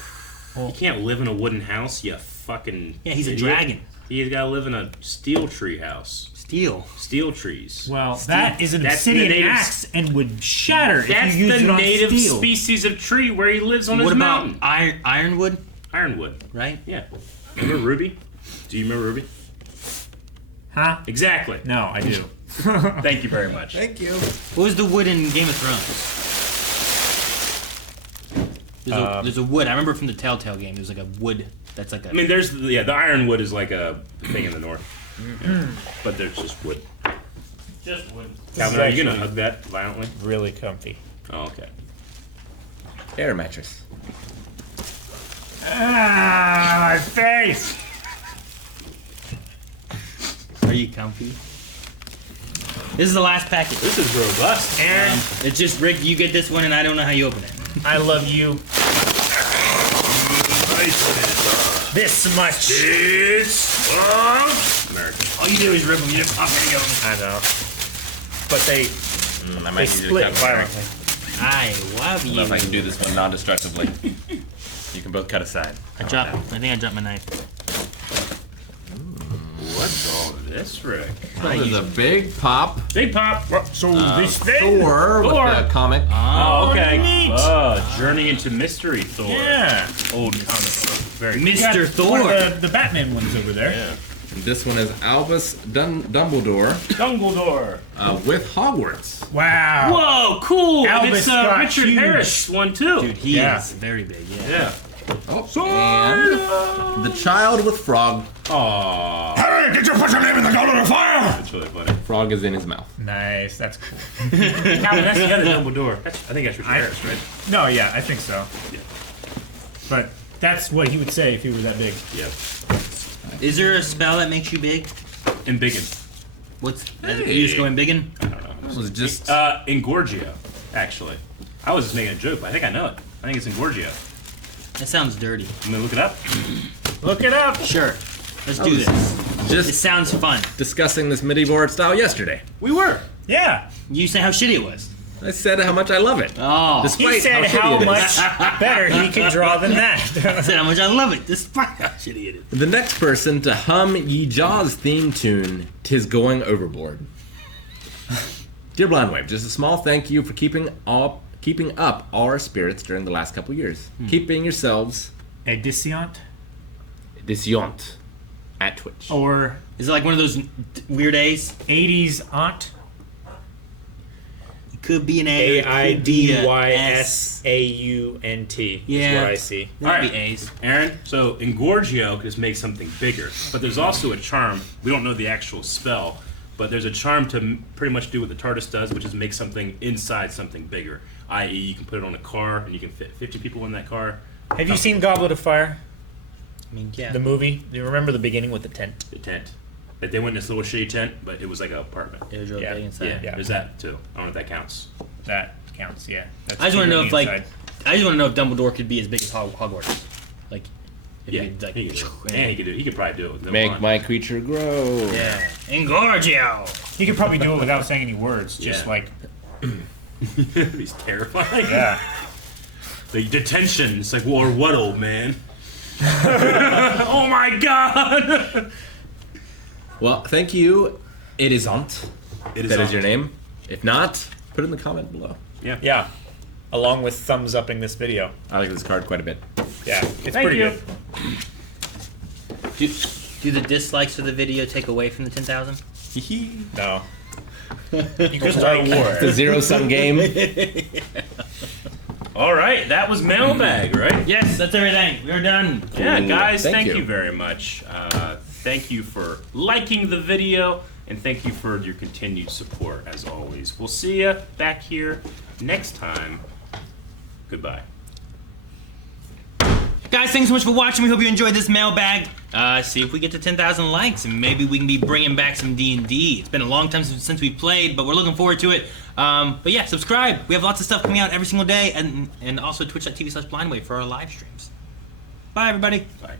You can't live in a wooden house, you fucking. Yeah, he's a idiot. dragon. He's gotta live in a steel tree house. Steel. Steel trees. Well, that is an That's the obsidian native- axe and would shatter That's if you use the it on native steel. species of tree where he lives on What his about mountain. ironwood? Ironwood. Right? Yeah. Remember Ruby? Do you remember Ruby? Huh? Exactly. No, I do. Thank you very much. Thank you. What was the wood in Game of Thrones? There's a wood. I remember from the Telltale game. There's like a wood that's like a. I mean, there's the ironwood is like a thing in the north, but there's just wood. Just wood. Calvin, are you gonna hug that violently? Really comfy. Oh, okay. Air mattress. Ah, my face! Are you comfy? This is the last package. This is robust. Aaron, It's just Rick. You get this one, and I don't know how you open it. I love you this much. This American. All you do is rip them. You just pop and go. I know. But they I might need you to split cut Eric. violently. I love I don't you. know if I can do this one non-destructively. You can both cut aside. I think I dropped my knife. What's all this, Rick? There's a big pop. Big pop. So this thing. Thor with Thor. the comic. Oh, okay. neat. Journey into Mystery Thor. Yeah. Old comic book. Very We got Mr. one Thor. of the Batman ones over there. Yeah. And this one is Albus Dumbledore Dumbledore. with Hogwarts. Wow. Whoa, cool. And Albus it's got Richard huge. Harris one too. Dude, he Yeah. is very big. Yeah. Yeah. Oh, and the child with frog. Aww. Hey, did you put your name in the goblet of fire? That's really funny. Frog is in his mouth. Nice. That's cool. Now, that's the other Dumbledore. I think that's Richard Harris, right? No, yeah, I think so. Yeah. But that's what he would say if he were that big. Yeah. Is there a spell that makes you big? And Biggin. What's Hey. you just going biggin? This was just Ingorgio, actually. I was just making a joke, but I think I know it. I think it's Ingorgio. That sounds dirty. I'm gonna look it up. Look it up. Sure. Let's do this. It just sounds fun. discussing this medieval art style yesterday. We were. Yeah. You say how shitty it was. I said how much I love it. Oh. Despite He said how how shitty it is. much better he can draw than I that. said how much I love it, despite how shitty it is. The next person to hum Ye Jaws theme tune, "'Tis Going Overboard." Dear Blind Wave, just a small thank you for keeping up all our spirits during the last couple years. Keep being yourselves. Ediciant? Disyont at Twitch. Or Is it like one of those weird A's? 80s aunt? It could be an A. it could be a S. AIDYSAUNT Yeah. is what I see. That'd Alright. be A's. Aaron, so Ingorgio just makes something bigger, but there's also a charm. We don't know the actual spell, but there's a charm to pretty much do what the TARDIS does, which is make something inside something bigger. I.e., you can put it on a car and you can fit 50 people in that car. Have you seen Goblet of Fire? I mean, yeah. The movie? Do you remember the beginning with the tent? The tent. Like they went in this little shitty tent, but it was like an apartment. It was really Yeah. big inside. Yeah, Yeah. there's that too. I don't know if that counts. That counts, yeah. That's I just want to know if inside. I just want to know if Dumbledore could be as big as Hogwarts. Like, if Yeah, he could, like, he could do it. And he could do it. He could probably do it with no Make wand. my creature grow. yeah. Ingorgio. He could probably do it without saying any words. Just Yeah. like, He's terrifying. yeah. The detention. It's like, well, what, old man? Oh my god! Well, thank you. It is Aunt. It That is on. your name. If not, put it in the comment below. Yeah. Along with thumbs upping this video. I like this card quite a bit. Yeah. It's Thank pretty you. good. Do the dislikes of the video take away from the 10,000? No. You could like It's a zero-sum game. All right, that was Mailbag, right? Yes, that's everything. We're done. Yeah, Ooh, guys, thank thank you. you very much. Thank you for liking the video, and thank you for your continued support, as always. We'll see you back here next time. Goodbye. Guys, thanks so much for watching. We hope you enjoyed this mailbag. See if we get to 10,000 likes, and maybe we can be bringing back some D&D. It's been a long time since we played, but we're looking forward to it. But yeah, subscribe. We have lots of stuff coming out every single day, and also twitch.tv/blindwave for our live streams. Bye, everybody. Bye.